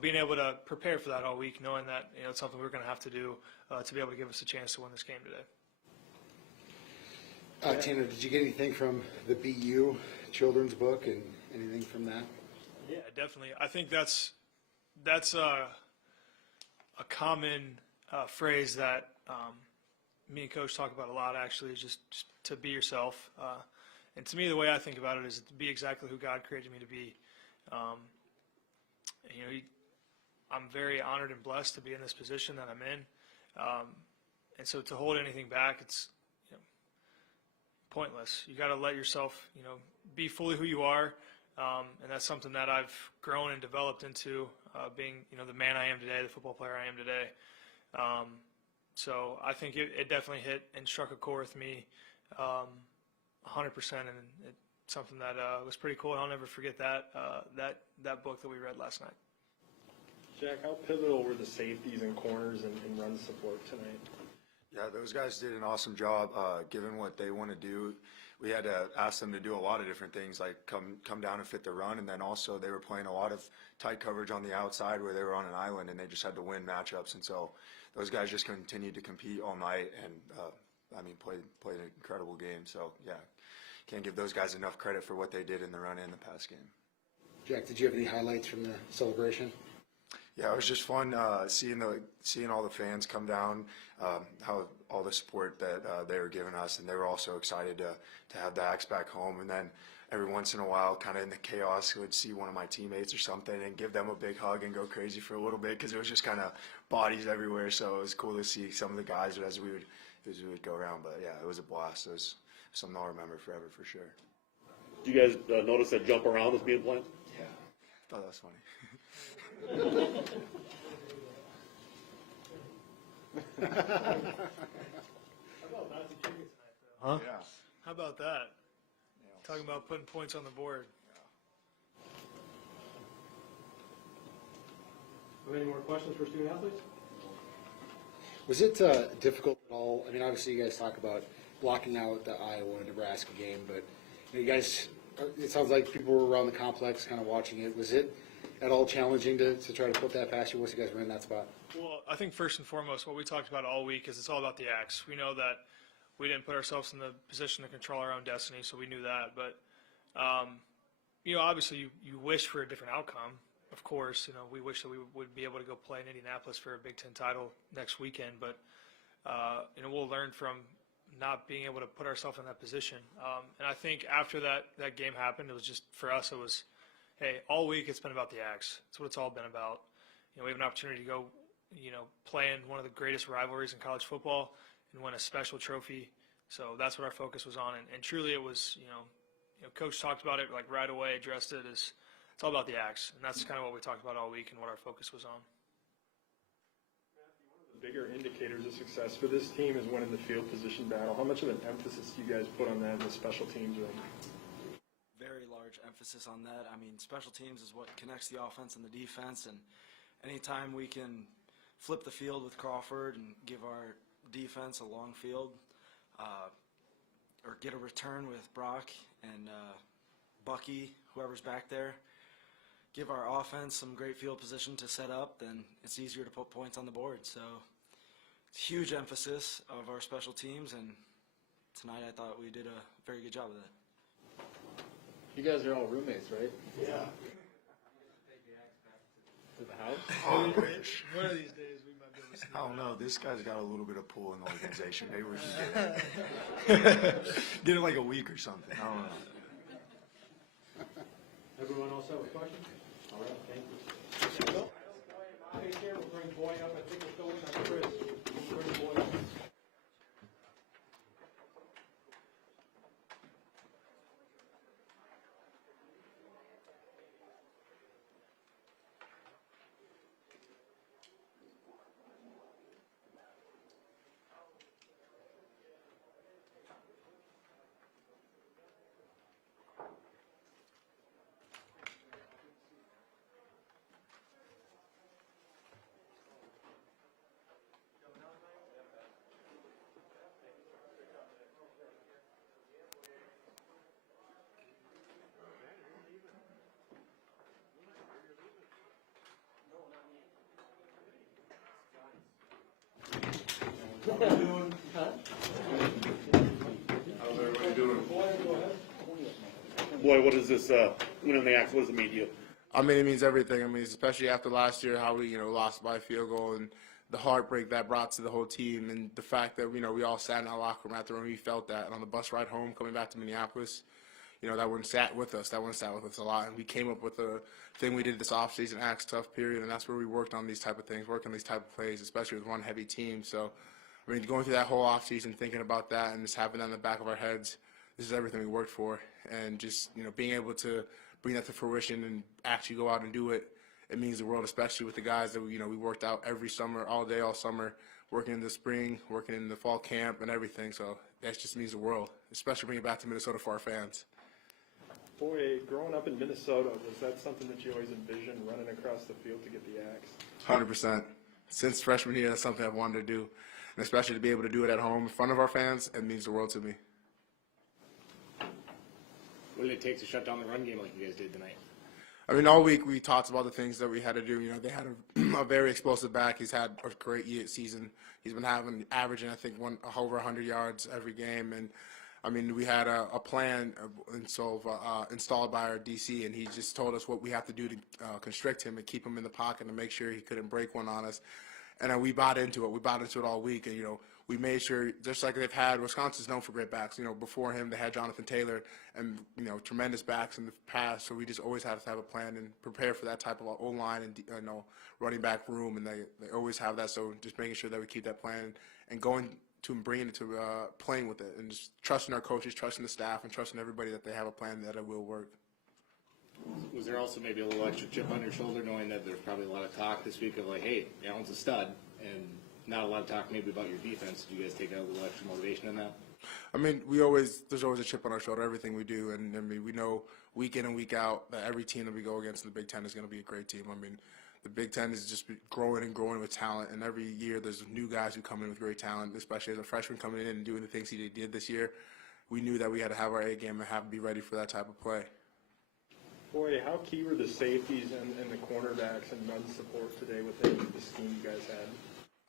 being able to prepare for that all week, knowing that it's something we're going to have to do to be able to give us a chance to win this game today. Tanner, did you get anything from the BU children's book and anything from that? Yeah, definitely. I think that's a common phrase that me and Coach talk about a lot, actually, is just to be yourself. And to me, the way I think about it is to be exactly who God created me to be. I'm very honored and blessed to be in this position that I'm in. And so to hold anything back, it's pointless. You got to let yourself, be fully who you are. And that's something that I've grown and developed into being, the man I am today, the football player I am today. So I think it definitely hit and struck a chord with me 100%, and it's something that was pretty cool. And I'll never forget that book that we read last night. Jack, how pivotal were the safeties and corners and run support tonight? Yeah, those guys did an awesome job given what they want to do. We had to ask them to do a lot of different things, like come down and fit the run, and then also they were playing a lot of tight coverage on the outside where they were on an island, and they just had to win matchups. And so those guys just continued to compete all night, and played an incredible game. So yeah, can't give those guys enough credit for what they did in the run and the pass game. Jack, did you have any highlights from the celebration? Yeah, it was just fun seeing all the fans come down, how all the support that they were giving us, and they were also excited to have the Axe back home. And then every once in a while, kind of in the chaos, I would see one of my teammates or something and give them a big hug and go crazy for a little bit because it was just kind of bodies everywhere. So it was cool to see some of the guys as we would go around. But yeah, it was a blast. It was something I'll remember forever for sure. Did you guys notice that jump around was being played? Yeah, thought that was funny. Huh? Yeah. How about that? Talking about putting points on the board. Any more questions for student athletes? Was it difficult at all? I mean, obviously you guys talk about blocking out the Iowa and Nebraska game, but you guys, it sounds like people were around the complex kind of watching it. Was it at all challenging to try to put that past you once you guys were in that spot? Well, I think first and foremost, what we talked about all week is it's all about the Axe. We know that we didn't put ourselves in the position to control our own destiny, so we knew that. But, obviously you wish for a different outcome. Of course, we wish that we would be able to go play in Indianapolis for a Big Ten title next weekend. But, we'll learn from not being able to put ourselves in that position. And I think after that game happened, it was just, for us, it was, hey, all week it's been about the Axe. That's what it's all been about. We have an opportunity to go, play in one of the greatest rivalries in college football and win a special trophy. So that's what our focus was on. And truly it was, Coach talked about it like right away, addressed it as it's all about the Axe. And that's kind of what we talked about all week and what our focus was on. Matthew, one of the bigger indicators of success for this team is winning the field position battle. How much of an emphasis do you guys put on that in the special teams room? Very large emphasis on that. I mean, special teams is what connects the offense and the defense, and anytime we can flip the field with Crawford and give our defense a long field, or get a return with Brock and Bucky, whoever's back there, give our offense some great field position to set up, then it's easier to put points on the board. So huge emphasis of our special teams, and tonight I thought we did a very good job of that. You guys are all roommates, right? Yeah. To the house? Oh, One of these days we might be able to sneak I don't know. This guy's got a little bit of pull in the organization. Maybe we should get it like a week or something. I don't know. Everyone else have a question? All right, thank you. Take care, we'll bring Boy up, I think we're still in on Chris. We'll bring Boy up. How's everybody doing? Boy, what is this, winning the axe, what does it mean to you? I mean, it means everything. I mean, especially after last year, how we, lost by a field goal and the heartbreak that brought to the whole team, and the fact that, we all sat in our locker room after when we felt that. And on the bus ride home, coming back to Minneapolis, that one sat with us. That one sat with us a lot. And we came up with a thing we did this offseason, Axe Tough period, and that's where we worked on these type of things, working these type of plays, especially with one heavy team. So, I mean, going through that whole offseason, thinking about that and just having that in the back of our heads, this is everything we worked for. And just, being able to bring that to fruition and actually go out and do it, it means the world, especially with the guys that we worked out every summer, all day, all summer, working in the spring, working in the fall camp and everything. So that just means the world, especially bringing it back to Minnesota for our fans. Boy, growing up in Minnesota, was that something that you always envisioned, running across the field to get the axe? 100%. Since freshman year, that's something I've wanted to do. And especially to be able to do it at home in front of our fans, it means the world to me. What did it take to shut down the run game like you guys did tonight? I mean, all week we talked about the things that we had to do. They had a very explosive back. He's had a great season. He's been averaging, I think, over 100 yards every game. And, I mean, we had a plan installed by our DC, and he just told us what we have to do to constrict him and keep him in the pocket and make sure he couldn't break one on us. And we bought into it. We bought into it all week. And, we made sure, just like they've had, Wisconsin's known for great backs. Before him, they had Jonathan Taylor and, tremendous backs in the past. So we just always have to have a plan and prepare for that type of O-line and, running back room. And they always have that. So just making sure that we keep that plan and going to bringing it to playing with it and just trusting our coaches, trusting the staff, and trusting everybody that they have a plan that it will work. Was there also maybe a little extra chip on your shoulder knowing that there's probably a lot of talk this week of like, hey, Allen's a stud, and not a lot of talk maybe about your defense? Did you guys take a little extra motivation in that? I mean, there's always a chip on our shoulder, everything we do, and I mean, we know week in and week out that every team that we go against in the Big Ten is going to be a great team. I mean, the Big Ten is just growing and growing with talent, and every year there's new guys who come in with great talent, especially as a freshman coming in and doing the things he did this year. We knew that we had to have our A game and have to be ready for that type of play. Boy, how key were the safeties and the cornerbacks and run support today with the scheme you guys had?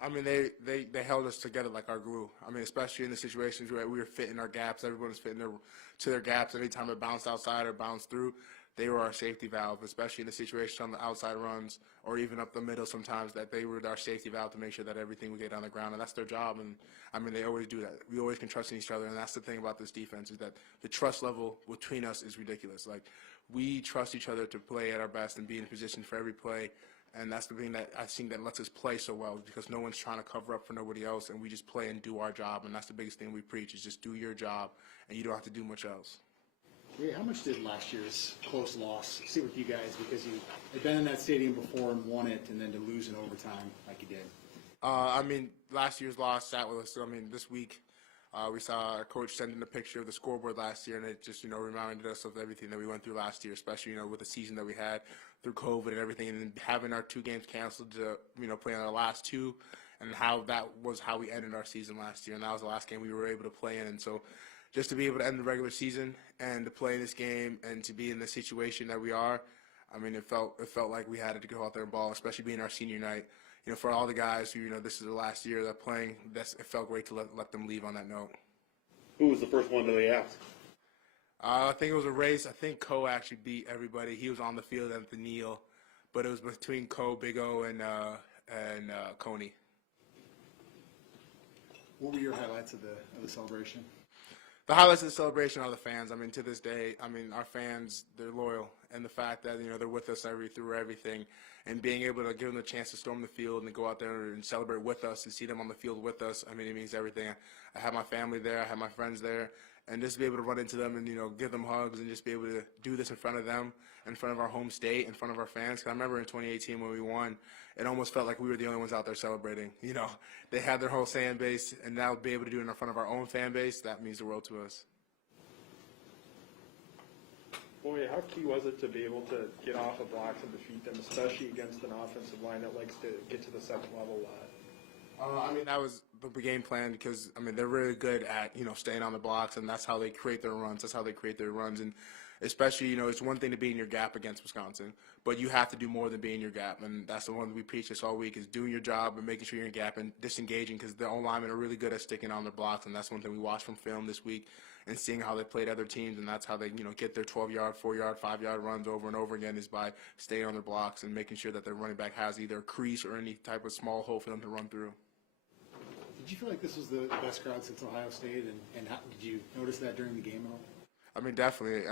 I mean, they held us together like our glue. I mean, especially in the situations where we were fitting our gaps, everyone was fitting to their gaps. Anytime it bounced outside or bounced through, they were our safety valve, especially in the situations on the outside runs or even up the middle sometimes, that they were our safety valve to make sure that everything would get on the ground, and that's their job. And, I mean, they always do that. We always can trust in each other, and that's the thing about this defense is that the trust level between us is ridiculous. Like, we trust each other to play at our best and be in position for every play. And that's the thing that I think that lets us play so well, because no one's trying to cover up for nobody else, and we just play and do our job. And that's the biggest thing we preach is just do your job, and you don't have to do much else. How much did last year's close loss sit with you guys, because you had been in that stadium before and won it, and then to lose in overtime like you did? I mean, last year's loss sat with us. I mean, this week we saw our coach sending a picture of the scoreboard last year, and it just, reminded us of everything that we went through last year, especially, with the season that we had through COVID and everything, and then having our 2 games canceled to, play on our last 2, and how that was how we ended our season last year, and that was the last game we were able to play in. And so just to be able to end the regular season and to play in this game and to be in the situation that we are, I mean, it felt like we had to go out there and ball, especially being our senior night. For all the guys who, this is the last year they're playing, it felt great to let them leave on that note. Who was the first one that they asked? I think it was a race. I think Ko actually beat everybody. He was on the field at the kneel, but it was between Ko, Big O, and Coney. What were your highlights of the celebration? The highlights of the celebration are the fans. I mean, to this day, our fans, they're loyal. And the fact that, they're with us through everything. And being able to give them the chance to storm the field and go out there and celebrate with us and see them on the field with us, it means everything. I have my family there. I have my friends there. And just to be able to run into them and, give them hugs and just be able to do this in front of them, in front of our home state, in front of our fans. 'Cause I remember in 2018 when we won, it almost felt like we were the only ones out there celebrating. They had their whole fan base, and now be able to do it in front of our own fan base, that means the world to us. Boy, how key was it to be able to get off of blocks and defeat them, especially against an offensive line that likes to get to the second level a lot? That was the game plan because, they're really good at, staying on the blocks, and that's how they create their runs. That's how they create their runs. And especially, it's one thing to be in your gap against Wisconsin, but you have to do more than be in your gap. And that's the one that we preach this all week is doing your job and making sure you're in gap and disengaging because the O-linemen are really good at sticking on their blocks. And that's one thing we watched from film this week and seeing how they played other teams. And that's how they, get their 12-yard, 4-yard, 5-yard runs over and over again is by staying on their blocks and making sure that their running back has either a crease or any type of small hole for them to run through. Did you feel like this was the best crowd since Ohio State, and how, did you notice that during the game at all? Definitely.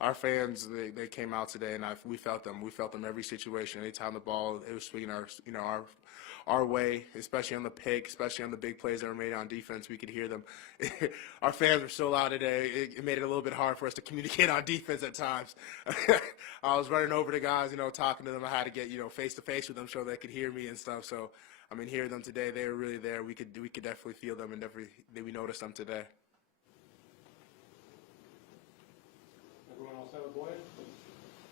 Our fans, they came out today, and we felt them. We felt them every situation. Anytime the ball, it was swinging our way, especially on the pick, especially on the big plays that were made on defense. We could hear them. Our fans were so loud today, it made it a little bit hard for us to communicate on defense at times. I was running over to guys, talking to them. I had to get, face-to-face with them so they could hear me and stuff. So, hearing them today, they were really there. We could definitely feel them, and we noticed them today. Everyone else have a Boyd?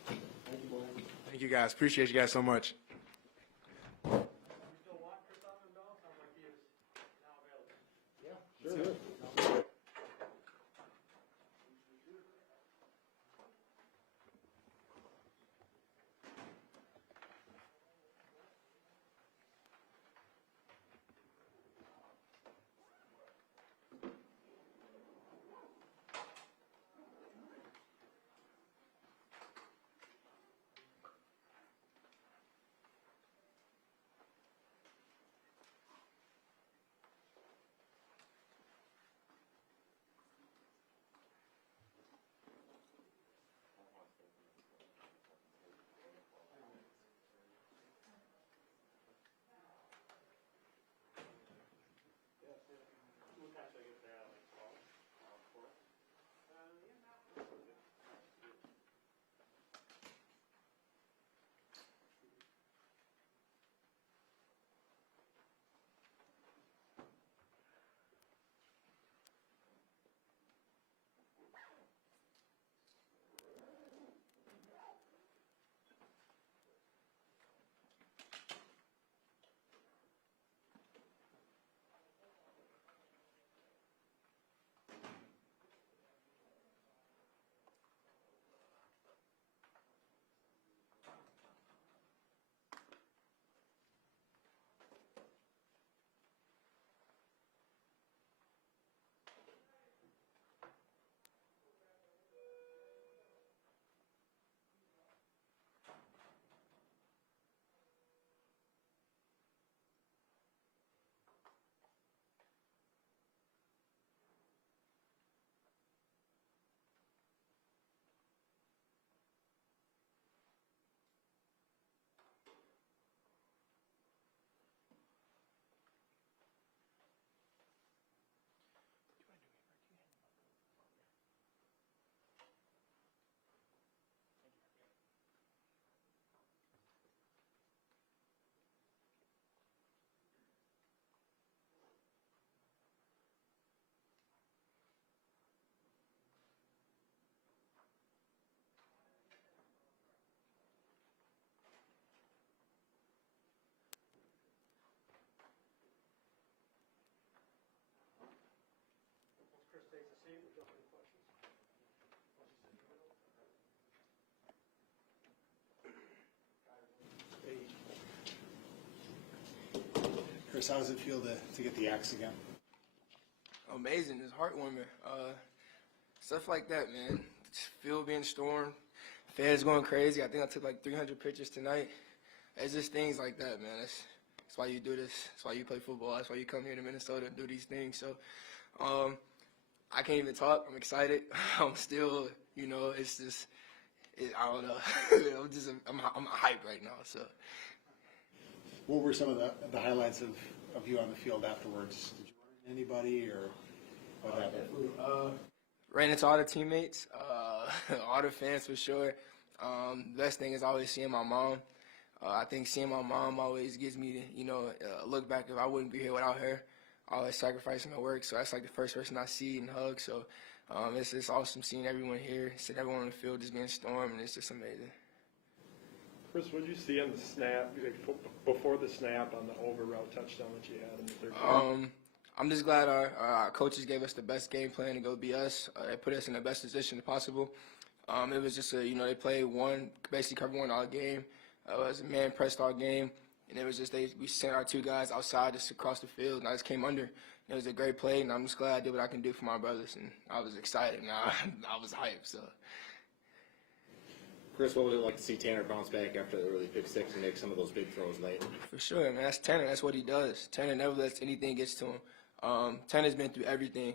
Thank you, Boyd. Thank you, guys. Appreciate you guys so much. Sure. Chris, how does it feel to get the X again? Amazing. It's heartwarming. Stuff like that, man. Field being stormed, fans going crazy. I think I took like 300 pictures tonight. It's just things like that, man. That's why you do this. That's why you play football. That's why you come here to Minnesota and do these things. So, I can't even talk. I'm excited. I'm still, it's just, I don't know. I'm hyped right now. So, What were some of the highlights of you on the field afterwards? Did you run into anybody or what happened? Ran into all the teammates, all the fans for sure. The best thing is always seeing my mom. I think seeing my mom always gives me, a look back if I wouldn't be here without her. Always sacrificing her work, so that's like the first person I see and hug. So it's awesome seeing everyone here, seeing everyone on the field just being stormed, and it's just amazing. Chris, what did you see on the snap, before the snap on the over route touchdown that you had in the third quarter? I'm just glad our coaches gave us the best game plan to go be us. They put us in the best position possible. It was just they played basically cover one all game. It was a man pressed all game, and it was just we sent our two guys outside just across the field, and I just came under. It was a great play, and I'm just glad I did what I can do for my brothers, and I was excited, and I was hyped. So. Chris, what was it like to see Tanner bounce back after the early pick six and make some of those big throws late? For sure, man. That's Tanner. That's what he does. Tanner never lets anything get to him. Tanner's been through everything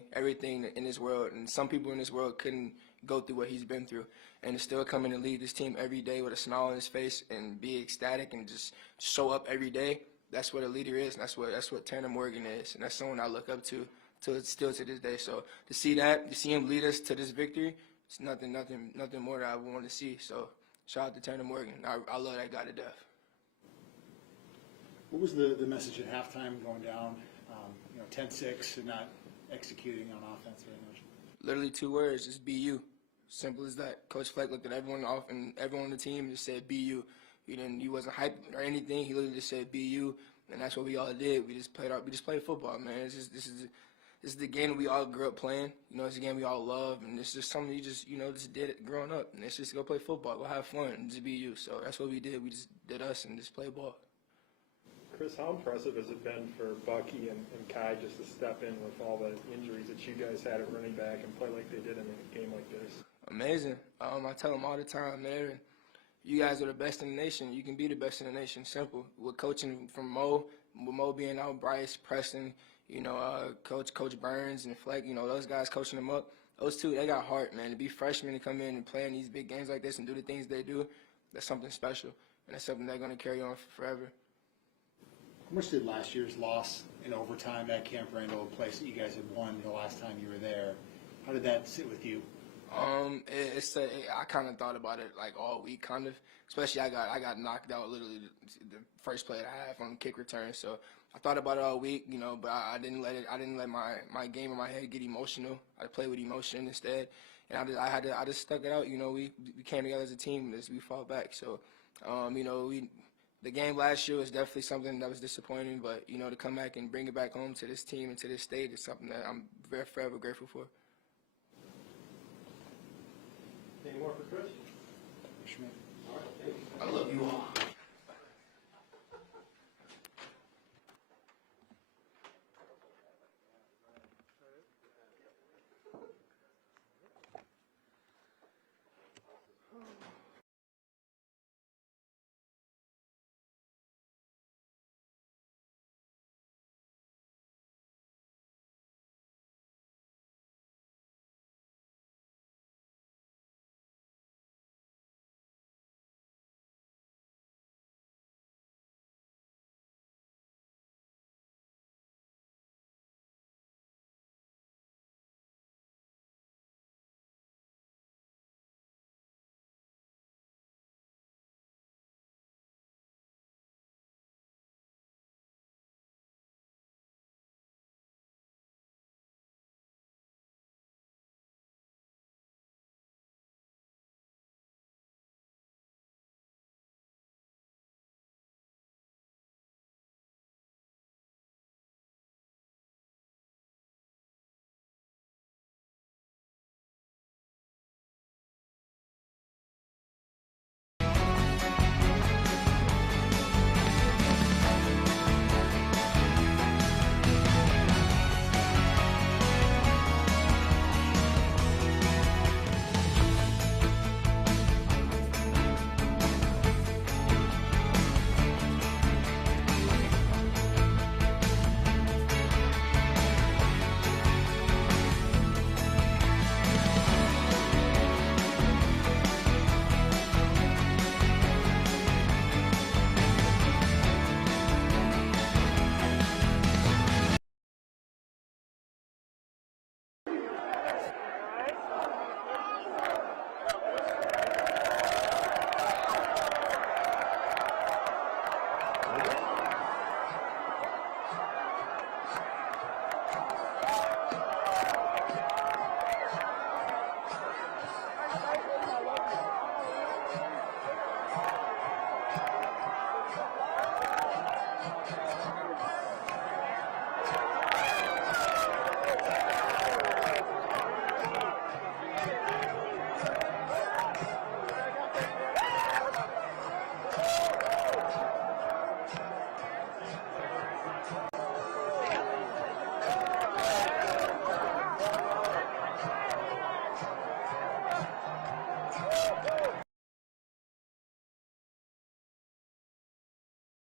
in this world, and some people in this world couldn't go through what he's been through, and to still come in and lead this team every day with a smile on his face and be ecstatic and just show up every day. That's what a leader is, and that's what Tanner Morgan is, and that's someone I look up to still to this day. So to see him lead us to this victory, it's nothing more that I would want to see. So shout out to Tanner Morgan. I love that guy to death. What was the message at halftime going down, 10-6 and not executing on offense very much? Literally 2 words, just be you. Simple as that. Coach Fleck looked at everyone on the team and just said, be you. He wasn't hyped or anything. He literally just said, be you. And that's what we all did. We just played football, man. This is the game that we all grew up playing. It's a game we all love, and it's just something you just did it growing up. And it's just go play football, go have fun, and just be you. So that's what we did. We just did us and just play ball. Chris, how impressive has it been for Bucky and Kai just to step in with all the injuries that you guys had at running back and play like they did in a game like this? Amazing. I tell them all the time, man, you guys are the best in the nation. You can be the best in the nation. Simple. With coaching from with Mo being out, Bryce, Preston, Coach Burns and Fleck, those guys coaching them up. Those two, they got heart, man. To be freshmen and come in and play in these big games like this and do the things they do, that's something special. And that's something they're going to carry on forever. How much did last year's loss in overtime at Camp Randall, a place that you guys had won the last time you were there, how did that sit with you? I kind of thought about it like all week, kind of. Especially I got knocked out literally the first play that I had on kick return. So I thought about it all week, but I didn't let my game in my head get emotional. I played with emotion instead, and I just stuck it out. We came together as a team and we fought back. So the game last year was definitely something that was disappointing, but to come back and bring it back home to this team and to this state is something that I'm forever grateful for. Any more for Chris? Schmidt.